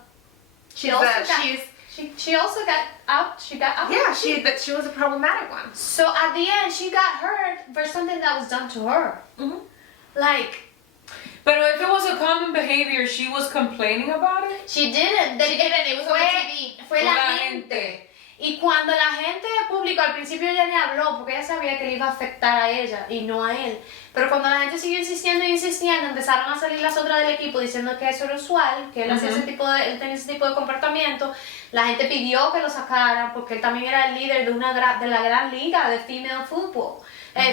She also got out. She got out. Yeah, she was a problematic one. So at the end, she got hurt for something that was done to her. Like. But if it was a common behavior, she was complaining about it? She didn't. She didn't. It was on the TV. Fue la gente. Y cuando la gente público, al principio ella ni habló porque ella sabía que le iba a afectar a ella y no a él. Pero cuando la gente siguió insistiendo y insistiendo, empezaron a salir las otras del equipo diciendo que eso era usual, que él hacía él tenía ese tipo de comportamiento. La gente pidió que lo sacaran porque él también era el líder de la gran liga de female football,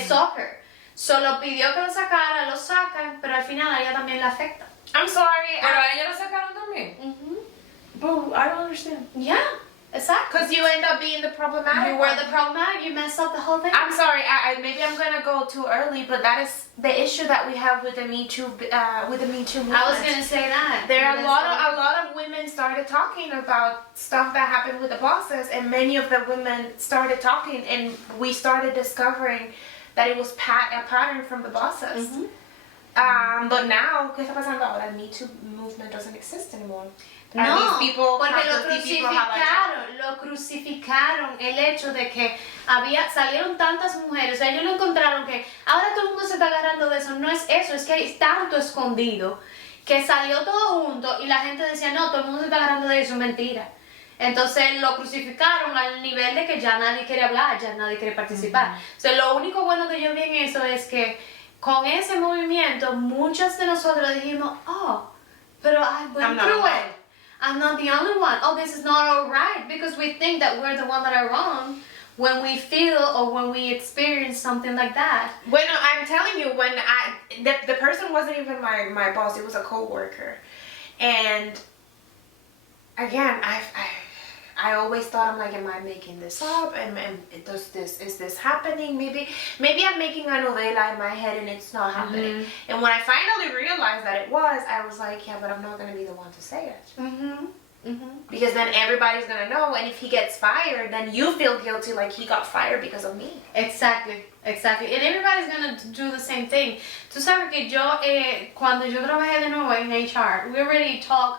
soccer. Solo pidió que lo sacan, pero al final a ella también le afecta. I'm sorry. Pero a ella la sacaron también? But I don't understand. Yeah. Exactly. Because you end up being the problematic. You were the problematic. You messed up the whole thing. I'm sorry. Maybe I'm gonna go too early, but that is the issue that we have with the Me Too movement. I was gonna say that. There are a lot of women started talking about stuff that happened with the bosses, and many of the women started talking, and we started discovering that it was a pattern from the bosses. But now, ¿qué está pasando ahora? The Me Too movement doesn't exist anymore. No, porque lo crucificaron el hecho de que salieron tantas mujeres, o sea, ellos lo encontraron que ahora todo el mundo se está agarrando de eso, no es eso, es que hay tanto escondido que salió todo junto y la gente decía, no, todo el mundo se está agarrando de eso, mentira. Entonces lo crucificaron al nivel de que ya nadie quiere hablar, ya nadie quiere participar. O sea, lo único bueno que yo vi en eso es que con ese movimiento muchas de nosotros dijimos, oh, pero I went through it. I'm not the only one. Oh, this is not all right, because we think that we're the one that are wrong when we feel or when we experience something like that. Bueno, I'm telling you, when the person wasn't even my boss, it was a co-worker. And again, I always thought, I'm like, am I making this up? Is this happening? Maybe I'm making a novela in my head and it's not happening. And when I finally realized that it was, I was like, yeah, but I'm not going to be the one to say it. Because then everybody's going to know, and if he gets fired, then you feel guilty like he got fired because of me. Exactly. And everybody's going to do the same thing. Tú sabes que yo, cuando yo trabajé de nuevo en HR,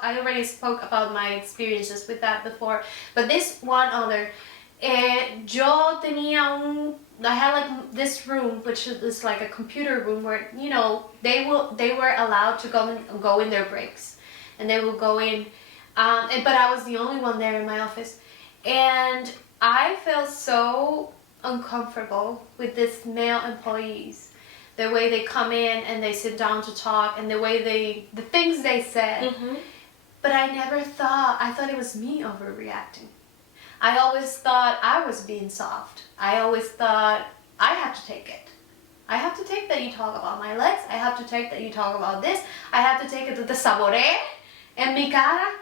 I already spoke about my experiences with that before, but this one other, yo tenía I had like this room, which is like a computer room where, you know, they were allowed to go in their breaks, and they would go in, but I was the only one there in my office, and I felt so uncomfortable with these male employees, the way they come in and they sit down to talk, and the things they said. But I thought it was me overreacting. I always thought I was being soft. I always thought I have to take it. I have to take that you talk about my legs. I have to take that you talk about this. I have to take it that te saboreé en mi cara.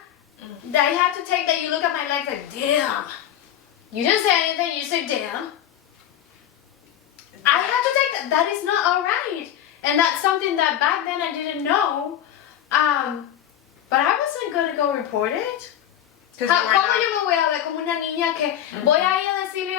I have to take that you look at my legs like, damn. You didn't say anything, you said damn. I have to take that. That is not all right. And that's something that back then I didn't know. But I wasn't going to go report it. ¿Cómo yo me voy a ver como una niña que voy a ir a decirle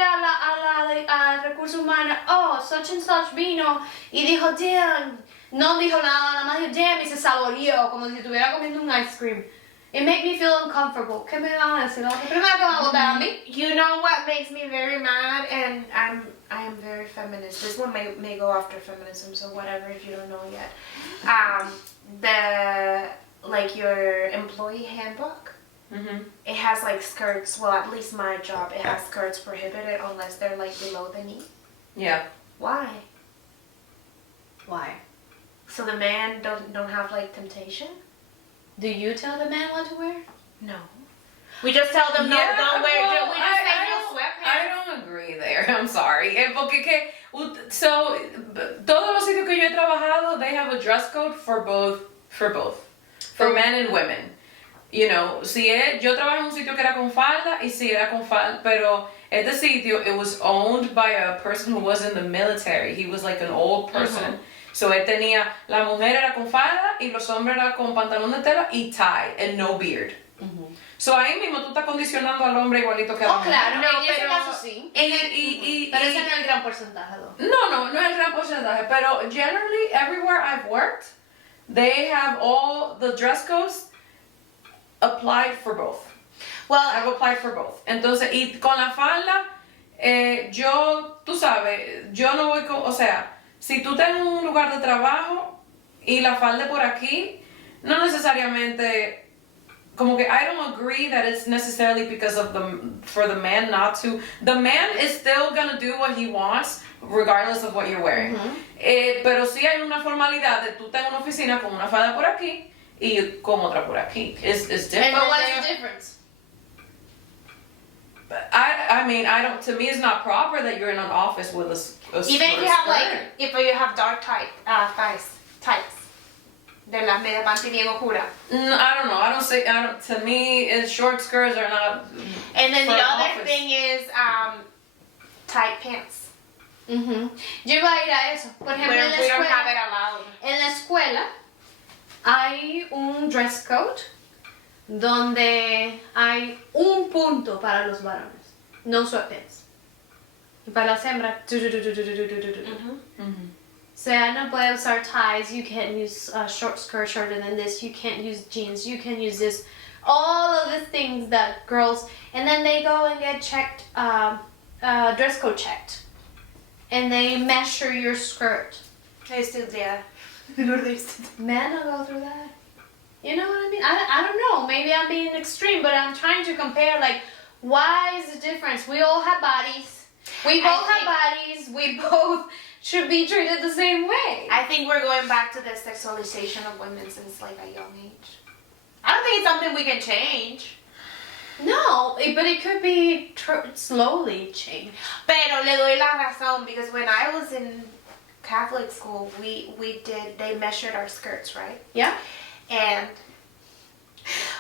a recursos humanos, oh, such and such vino y dijo, damn, no dijo nada más dijo, damn, y se saboreó como si estuviera comiendo un ice cream. It made me feel uncomfortable. ¿Qué me van a decir? La primera que van a votar a mí. You know what makes me very mad, and I am very feminist. This one may go after feminism, so whatever if you don't know yet. Your employee handbook. Mm-hmm. It has like skirts. Well, at least my job, it has skirts prohibited unless they're like below the knee. Yeah. Why? Why? So the man don't have like temptation? Do you tell the man what to wear? No. We just tell them no, don't wear. Well, We just say no sweatpants. I don't agree there. I'm sorry. Porque so todos los sitios que yo he trabajado, they have a dress code for both. For men and women. You know, yo trabajé en un sitio que era con falda y sí era con falda, pero este sitio, it was owned by a person who was in the military. He was like an old person. So él tenía, la mujer era con falda y los hombres eran con pantalón de tela y tie and no beard. So ahí mismo tú estás condicionando al hombre igualito que a la mujer. Claro, No, en ese pero- caso sí. Pero ese no es el gran porcentaje, though. No es el gran porcentaje, pero generally everywhere I've worked, they have all the dress codes applied for both. Well, I've applied for both. Entonces, y con la falda, tú sabes, yo no voy con, o sea, si tú estás en un lugar de trabajo y la falda por aquí, no necesariamente, como que I don't agree that it's necessarily because of for the man not to. The man is still gonna do what he wants, regardless of what you're wearing. Pero sí hay una formalidad de tú estás en una oficina con una falda por aquí y con otra por aquí. It's different. But what's the difference? I mean, to me it's not proper that you're in an office with a even if you have skirt. like, if you have dark tights, de las media panty bien oscura. I don't know. To me, short skirts are not. And then for the an other office. thing is tight pants. Yo iba a ir a eso. Por ejemplo, Where en la we don't have escuela, it allowed. en la escuela hay un dress code donde hay un punto para los varones. No sweatpants. Y para las hembras, O sea, no puede usar ties, you can't use a short skirt shorter than this, you can't use jeans, you can use this. All of the things that girls, and then they go and get checked, dress code checked. And they measure your skirt. I still yeah. Men don't go through that. You know what I mean? I don't know, maybe I'm being extreme, but I'm trying to compare, like, why is the difference? We all have bodies. We both have bodies. We both should be treated the same way. I think we're going back to the sexualization of women since like a young age. I don't think it's something we can change. No, but it could be slowly changed. Pero le doy la razón because when I was in Catholic school, they measured our skirts, right? Yeah. And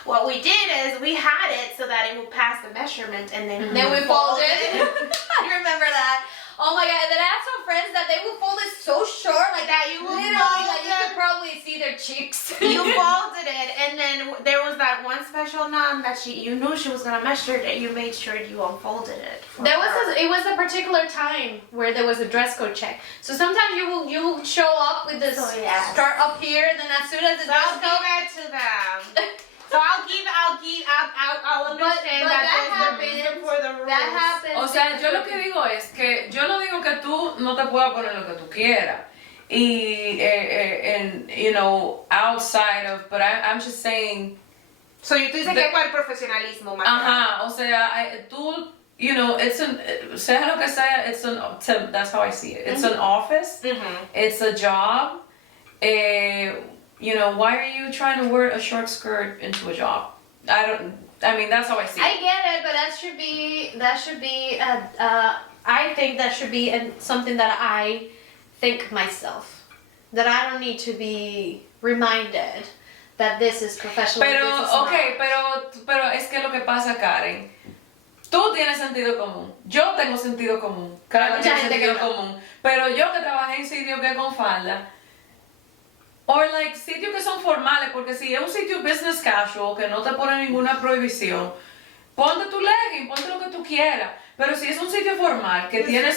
what we did is we had it so that it would pass the measurement, and then Then we folded. I remember that. Oh my god, and then I had some friends that they would fold it so short, like That you would literally, fold like you it. could probably see their cheeks. You folded it, and then there was that one special nun that you knew she was gonna measure it, and you made sure you unfolded it. It was a particular time where there was a dress code check. So sometimes you will show up with this skirt up here, and then as soon as the So dress I'll give code, that to them. So I'll understand but that that there's a reason happens. for the rules. That happens. O sea, yo lo que digo es que yo no digo que tú no te puedas poner lo que tú quieras. And you know, outside of, but I'm just saying. So tú dices que por el profesionalismo, más Ajá, o sea, tú, you know, sea lo que sea, that's how I see it. It's an office, it's a job. You know, why are you trying to wear a short skirt into a job? I mean, that's how I see I it. get it, but that should be. I think that should be something that I think myself. That I don't need to be reminded that this is professional. Pero, this is not. okay, pero es que lo que pasa, Karen, tú tienes sentido común, yo tengo sentido común, Karen Mucha tiene gente sentido que no. común, pero yo que trabajé en sitios que con falda, o like sitios que son formales, porque si es un sitio business casual que no te pone ninguna prohibición, ponte tu legging, ponte lo que tú quieras, pero si es un sitio formal que tiene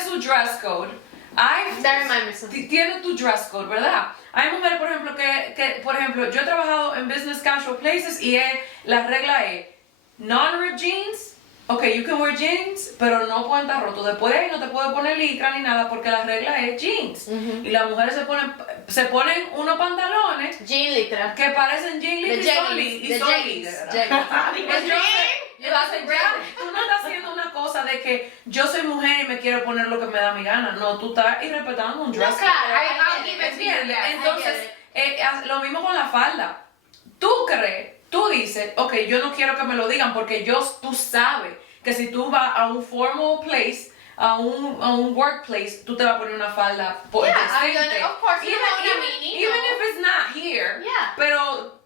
su dress code, That reminds me of something. Tiene tu dress code, ¿verdad? Hay mujeres, por ejemplo, que, por ejemplo, yo he trabajado en business casual places y la regla es non-ripped jeans. Okay, you can wear jeans, pero no pueden estar rotos. Después de ahí no te puedes poner licra ni nada porque la regla es jeans. Y las mujeres se ponen unos pantalones Jean licra. que parecen jean licra y son licra. Entonces ya tú no estás haciendo una cosa de que yo soy mujer y me quiero poner lo que me da mi gana. No, tú estás irrespetando un dress No, claro, code. I get it. Entonces, lo mismo con la falda. Tú dices, ok, yo no quiero que me lo digan porque tú sabes que si tú vas a un formal place, a un workplace, tú te vas a poner una falda por decente. Of course, even if it's not here. Yeah. Pero,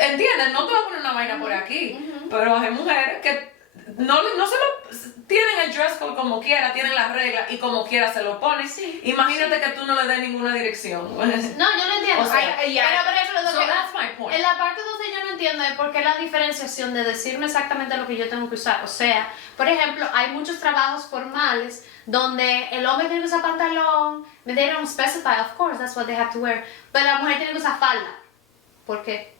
¿entiendes? No te vas a poner una vaina por aquí. Pero hay mujeres que no se lo tienen el dress code como quiera, tienen las reglas y como quiera se lo ponen. Sí, Imagínate que tú no le des ninguna dirección. No, yo no entiendo. O sea, pero por ejemplo, So that's my point. en la parte donde yo no entiendo es por qué la diferenciación de decirme exactamente lo que yo tengo que usar. O sea, por ejemplo, hay muchos trabajos formales donde el hombre tiene que usar pantalón, they don't specify, of course, that's what they have to wear, pero la mujer tiene que usar falda. ¿Por qué?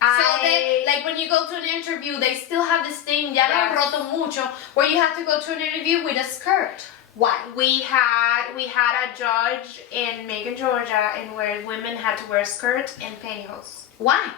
So they, like when you go to an interview, they still have this thing, ya lo han roto mucho, where you have to go to an interview with a skirt. Why? We had a judge in Macon, Georgia, and where women had to wear a skirt and pantyhose. Why?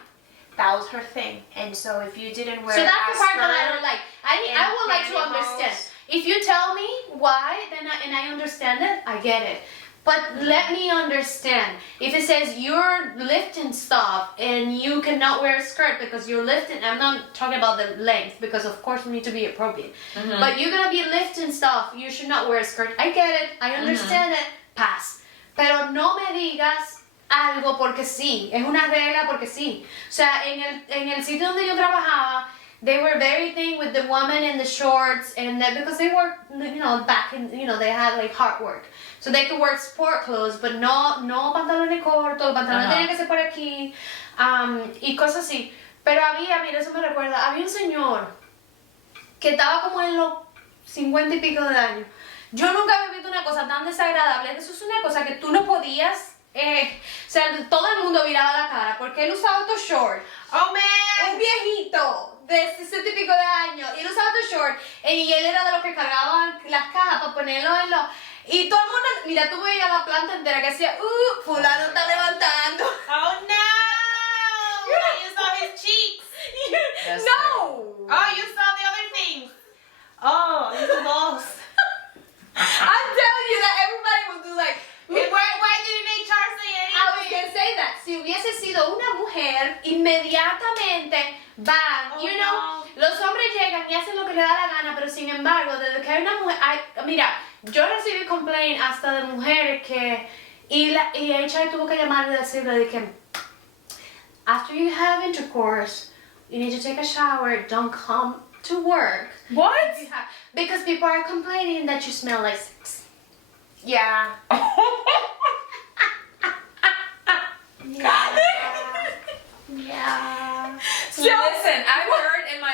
That was her thing. And so if you didn't wear So that's a the part skirt, that I don't like. I would like to understand. If you tell me why, then I understand it, I get it. But let me understand. If it says you're lifting stuff and you cannot wear a skirt because you're lifting, I'm not talking about the length because of course we need to be appropriate. But you're gonna be lifting stuff, you should not wear a skirt. I get it, I understand it, pass. Pero no me digas algo porque sí, es una regla porque sí. O sea, en el sitio donde yo trabajaba, they were very thing with the woman in the shorts and that because they work, back in, they had like hard work. So they could wear sport clothes, but no pantalones cortos, los pantalones tenían que ser por aquí, y cosas así. Pero mira, eso me recuerda, había un señor que estaba como en los 50 y pico de años. Yo nunca había visto una cosa tan desagradable. Eso es una cosa que tú no podías, o sea, todo el mundo miraba la cara, porque él usaba estos shorts. Oh man! Un viejito de 60 y pico de años, y él usaba estos shorts, y él era de los que cargaban las cajas para ponerlo en los... Y todo el mundo, mira, tú veías la planta entera que decía, fulano está levantando. Oh no! You saw his cheeks. No! Oh, you saw the other things. Oh, you lost. I'm telling you that everybody would do like... Why didn't HR say anything? I was gonna say that. Si hubiese sido una mujer, inmediatamente van, los hombres llegan y hacen lo que les da la gana, pero sin embargo, desde que hay una mujer, mira, yo recibí complaint hasta de mujeres que, y HR tuvo que llamarle y decirle de que, after you have intercourse, you need to take a shower, don't come to work. What? Because people are complaining that you smell like sex. Yeah. Yeah. So listen, I've heard in my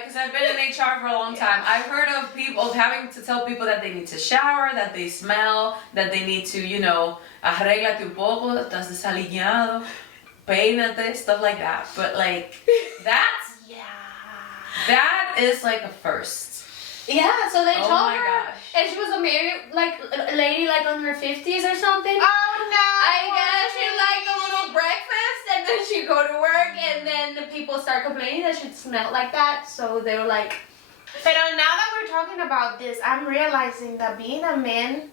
because I've been in HR for a long time, I've heard of people having to tell people that they need to shower, that they smell, that they need to, arréglate un poco, estás desaliñado, peínate, stuff like that. But like, that is like a first. Yeah, so they Oh told my her, gosh. and she was a married, a lady on her 50s or something. Oh no! I guess she liked a little breakfast, and then she'd go to work, and then the people start complaining that she smelled like that, so they were like... But now that we're talking about this, I'm realizing that being a man,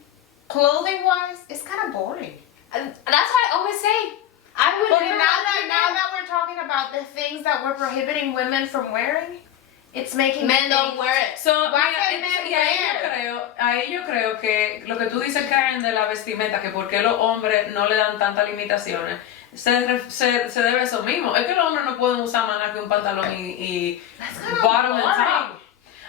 clothing-wise, is kind of boring. And that's what I always say. I would But never now that we're talking about the things that we're prohibiting women from wearing, it's making men me don't think, wear it. So, Why mira, can't men y ahí yo creo que lo que tú dices, Karen, de la vestimenta, que por qué los hombres no le dan tantas limitaciones, se debe a eso mismo. Es que los hombres no pueden usar más nada que un pantalón y bottom and top.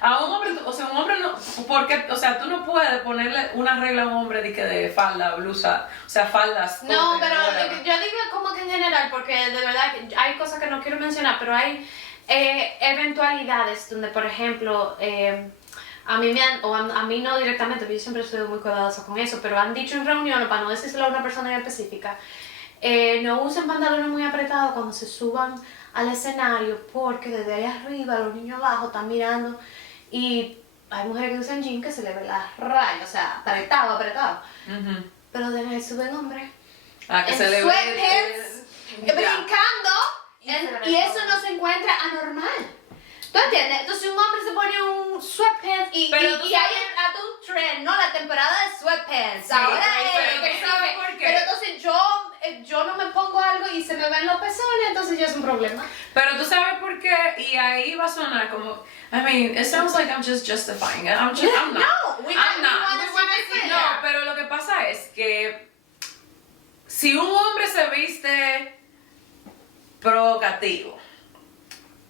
A un hombre, un hombre no, porque, tú no puedes ponerle una regla a un hombre de falda, blusa, faldas. No, cortes, pero whatever. yo digo como que en general, porque de verdad que hay cosas que no quiero mencionar, pero hay eventualidades donde, por ejemplo, a mí a mí no directamente, pero yo siempre he sido muy cuidadosa con eso, pero han dicho en reuniones, para no decírselo a una persona en específica, no usen pantalones muy apretados cuando se suban al escenario, porque desde ahí arriba los niños abajo están mirando y hay mujeres que usan jeans que se le ve la raya, o sea, apretado. Pero de ahí suben hombres Que en se le sweatpants, brincando, y eso no se encuentra anormal. ¿Tú entiendes? Entonces un hombre se pone un sweatpants y hay hasta un trend, ¿no? La temporada de sweatpants. Sí, ahora pero es, ¿sabes por qué? pero entonces yo no me pongo algo y se me ven los pezones, entonces ya es un problema. Pero tú sabes por qué, y ahí va a sonar como, I mean, it sounds like I'm just justifying it. I'm not. No, we I'm not. wanna see No, pero lo que pasa es que si un hombre se viste provocativo,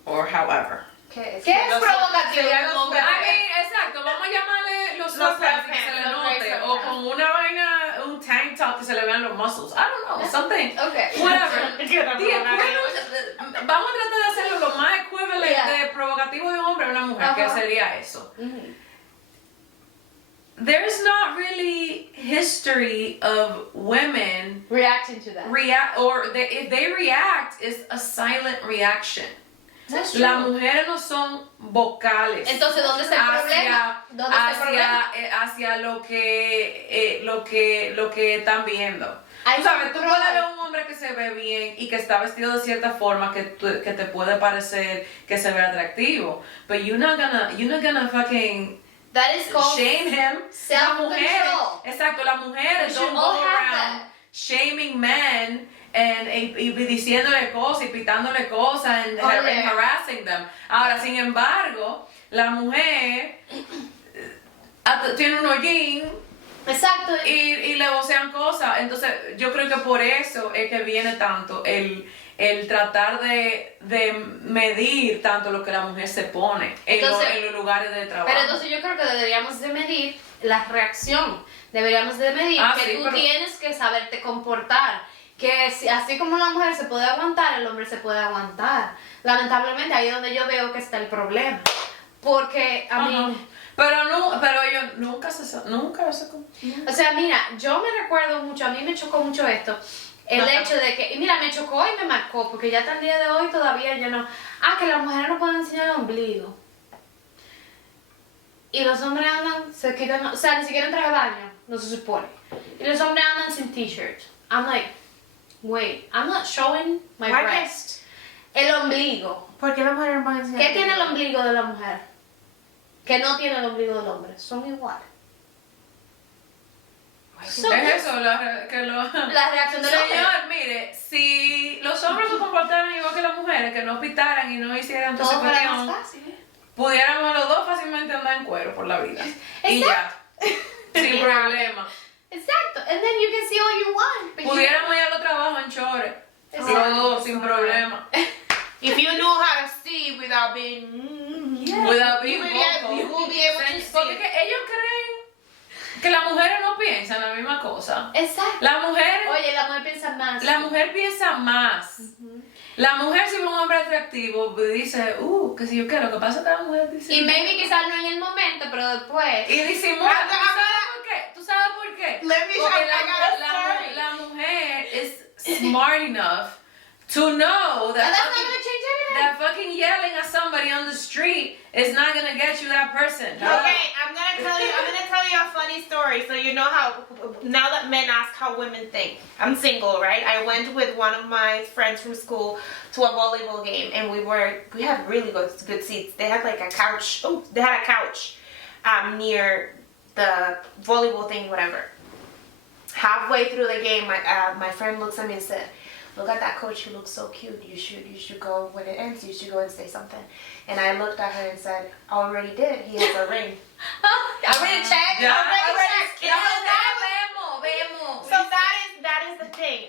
or however. ¿Qué es provocativo? Exacto, vamos a llamarle los sweatpants que se le note, o con una vaina, un tank top que se le vean los muscles. I don't know, something. Okay. Whatever. Vamos a tratar de hacerlo lo más equivalente de provocativo de un hombre a una mujer, que sería eso. There's not really history of women Reacting to that. if they react, it's a silent reaction. That's true. Las mujeres no son vocales. Entonces, ¿dónde está el problema? ¿Dónde está el problema? Hacia lo que están viendo. Hay Tú sabes, tú control. puedes ver un hombre que se ve bien y que está vestido de cierta forma que te puede parecer que se ve atractivo, but you're not gonna fucking That is called shame him. self-control. Exacto, las mujeres don't all go have around that. shaming men y diciéndole cosas y pitándole cosas and harassing them. Ahora, sin embargo, la mujer tiene un hollín. Exacto. Y le vocean cosas. Entonces, yo creo que por eso es que viene tanto el tratar de medir tanto lo que la mujer se pone en los lugares de trabajo. Pero entonces yo creo que deberíamos de medir la reacción. Deberíamos de medir que tú tienes que saberte comportar. Que así como la mujer se puede aguantar, el hombre se puede aguantar. Lamentablemente ahí es donde yo veo que está el problema. Porque a mí... Pero ellos nunca se O sea, mira, yo me recuerdo mucho, a mí me chocó mucho esto, el hecho de que, y mira, me chocó y me marcó, porque ya hasta el día de hoy todavía yo no, que las mujeres no pueden enseñar el ombligo. Y los hombres andan, se quitan, o sea, ni siquiera en traje de baño, no se supone. Y los hombres andan sin t-shirt. I'm like, wait, I'm not showing my breast. El ombligo. ¿Por qué las mujeres no pueden enseñar? ¿Qué tiene el ombligo de la mujer? Que no tiene el ombligo del hombre, son iguales. Es eso, la reacción del hombre. Señor, mire, si los hombres se comportaran igual que las mujeres, que no pitaran y no hicieran todo fuera cuestión, más fácil. pudiéramos los dos fácilmente andar en cuero por la vida. Y ya, sin problema. Exacto, and then you can see all you want. Pudiéramos ir a los trabajos en chores, los dos, sin problema. If you knew how to see without being... Without being you will be able to Porque see. que ellos creen que las mujeres no piensan la misma cosa. Exacto. La mujer... Oye, la mujer piensa más. La mujer piensa más. La mujer, si ve un hombre atractivo, dice, que si yo quiero, lo que pasa es que la mujer dice... Y maybe quizás no en el momento, pero después. Y disimula. ¿Tú sabes por qué? Let me Porque show la mujer is smart enough to know that, And that's not gonna change anything. that fucking yelling at somebody on the street is not gonna get you that person. Okay, I'm gonna tell you a funny story so you know how, now that men ask how women think. I'm single, right? I went with one of my friends from school to a volleyball game and we had really good seats. They had like a couch, near the volleyball thing, whatever. Halfway through the game, my friend looks at me and said, "Look at that coach, he looks so cute. You should go, when it ends, you should go and say something." And I looked at her and said, "I already did. He has a ring." Already checked. Ya. Already checked. Vemos. So that is the thing.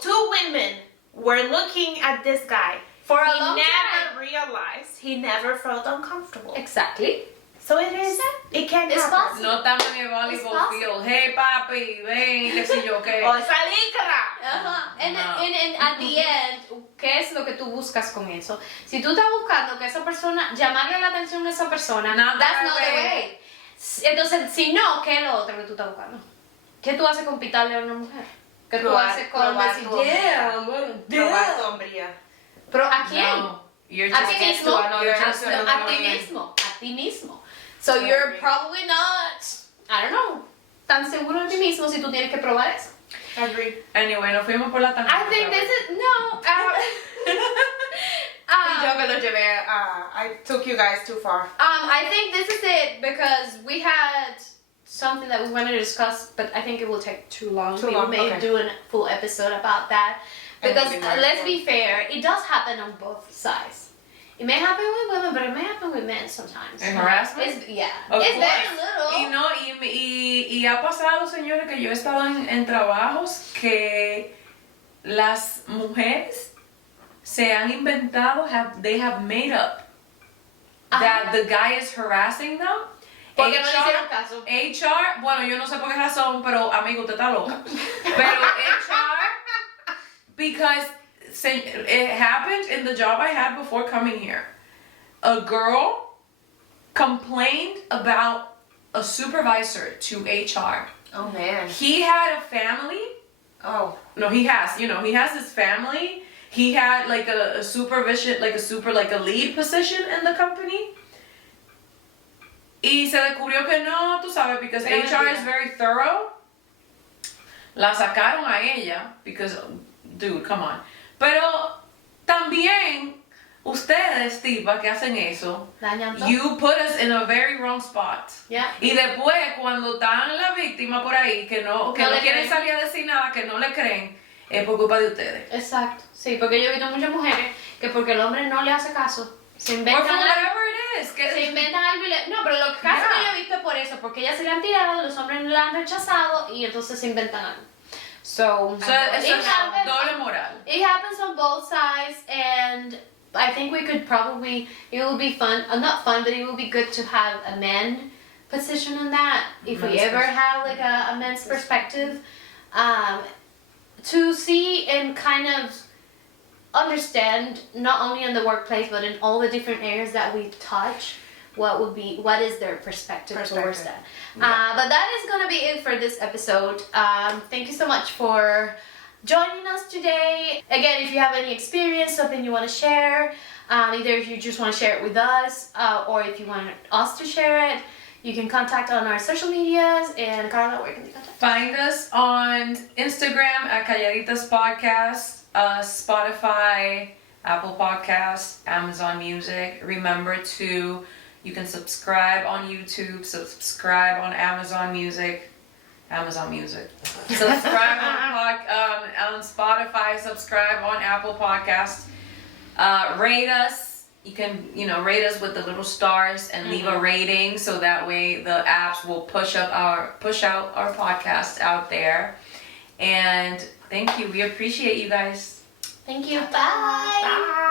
Two women were looking at this guy. For a He long never time. realized, he never felt uncomfortable. Exactly. So it is. It can It's happen. possible. No estamos en el It's volleyball possible. field. Hey, papi, ven, qué sé yo qué. O esa licra. Ajá. And, No. and at the end, ¿qué es lo que tú buscas con eso? Si tú estás buscando que esa persona, llamarle la atención a esa persona, Not that's the not the way. way. Entonces, si no, ¿qué es lo otro que tú estás buscando? ¿Qué tú haces con pitarle a una mujer? ¿Qué tú haces con probar decir, tu hombría. damn, Probar tu hombría. ¿Pero a quién? No, you're A just ti Gets mismo. to another- You're just- to No, another a ti woman. mismo. A ti mismo. So I you're agree. probably not, I don't know, tan seguro de ti mismo si tú tienes que probar eso. Agree. Anyway, nos fuimos por la tangente. I think this is, no. Yo me lo llevé. I took you guys too far. I think this is it because we had something that we wanted to discuss, but I think it will take too long. Too We long, may okay. do a full episode about that. And Because it'll be more let's informed. be fair, it does happen on both sides. It may happen with women, but it may happen with men sometimes. And harassment? It's, yeah. Of It's very course. little. Y no, y ha pasado, señores, que yo he estado en trabajos que las mujeres se han inventado, they have made up that the guy is harassing them. Porque no le hicieron caso. HR, bueno, yo no sé por qué razón, pero amigo, usted está loca. Pero HR, because it happened in the job I had before coming here. A girl complained about a supervisor to HR. Oh man. He had a family. Oh. No, he has. You know, he has his family. He had like a supervision, like a lead position in the company. Y se descubrió que no, tú sabes, because Pero HR mentira. is very thorough. La sacaron a ella, because, dude, come on. Pero también, ustedes, tipa, que hacen eso, Dañan todo. you put us in a very wrong spot. Yeah. Y después, cuando están la víctima por ahí, que no No quieren le creen. salir a decir nada, que no le creen, es por culpa de ustedes. Exacto. Sí, porque yo he visto muchas mujeres que porque el hombre no le hace caso, se Or inventan for algo. whatever it is. Que Se inventan algo y le... No, pero los casos que yo he visto es por eso, porque ellas se le han tirado, los hombres no la han rechazado y entonces se inventan algo. So, So, eso it es happens, doble moral. it happens on both sides, and I think we could probably, it would be fun, not fun, but it would be good to have a man position on that, if we Men's ever perspective. have like a men's perspective, to see and kind of understand, not only in the workplace, but in all the different areas that we touch, what is their perspective towards that. But that is gonna be it for this episode. Thank you so much for joining us today. Again, if you have any experience, something you want to share, either if you just want to share it with us, or if you want us to share it, you can contact on our social medias. And Carla, where can they contact? Find us on Instagram at Calladitas Podcast, Spotify, Apple Podcasts, Amazon Music. Remember you can subscribe on YouTube, subscribe on Amazon Music. Subscribe on Spotify, subscribe on Apple Podcasts. Rate us. You can, rate us with the little stars and leave a rating, so that way the apps will push out our podcast out there. And thank you. We appreciate you guys. Thank you. Bye. Bye.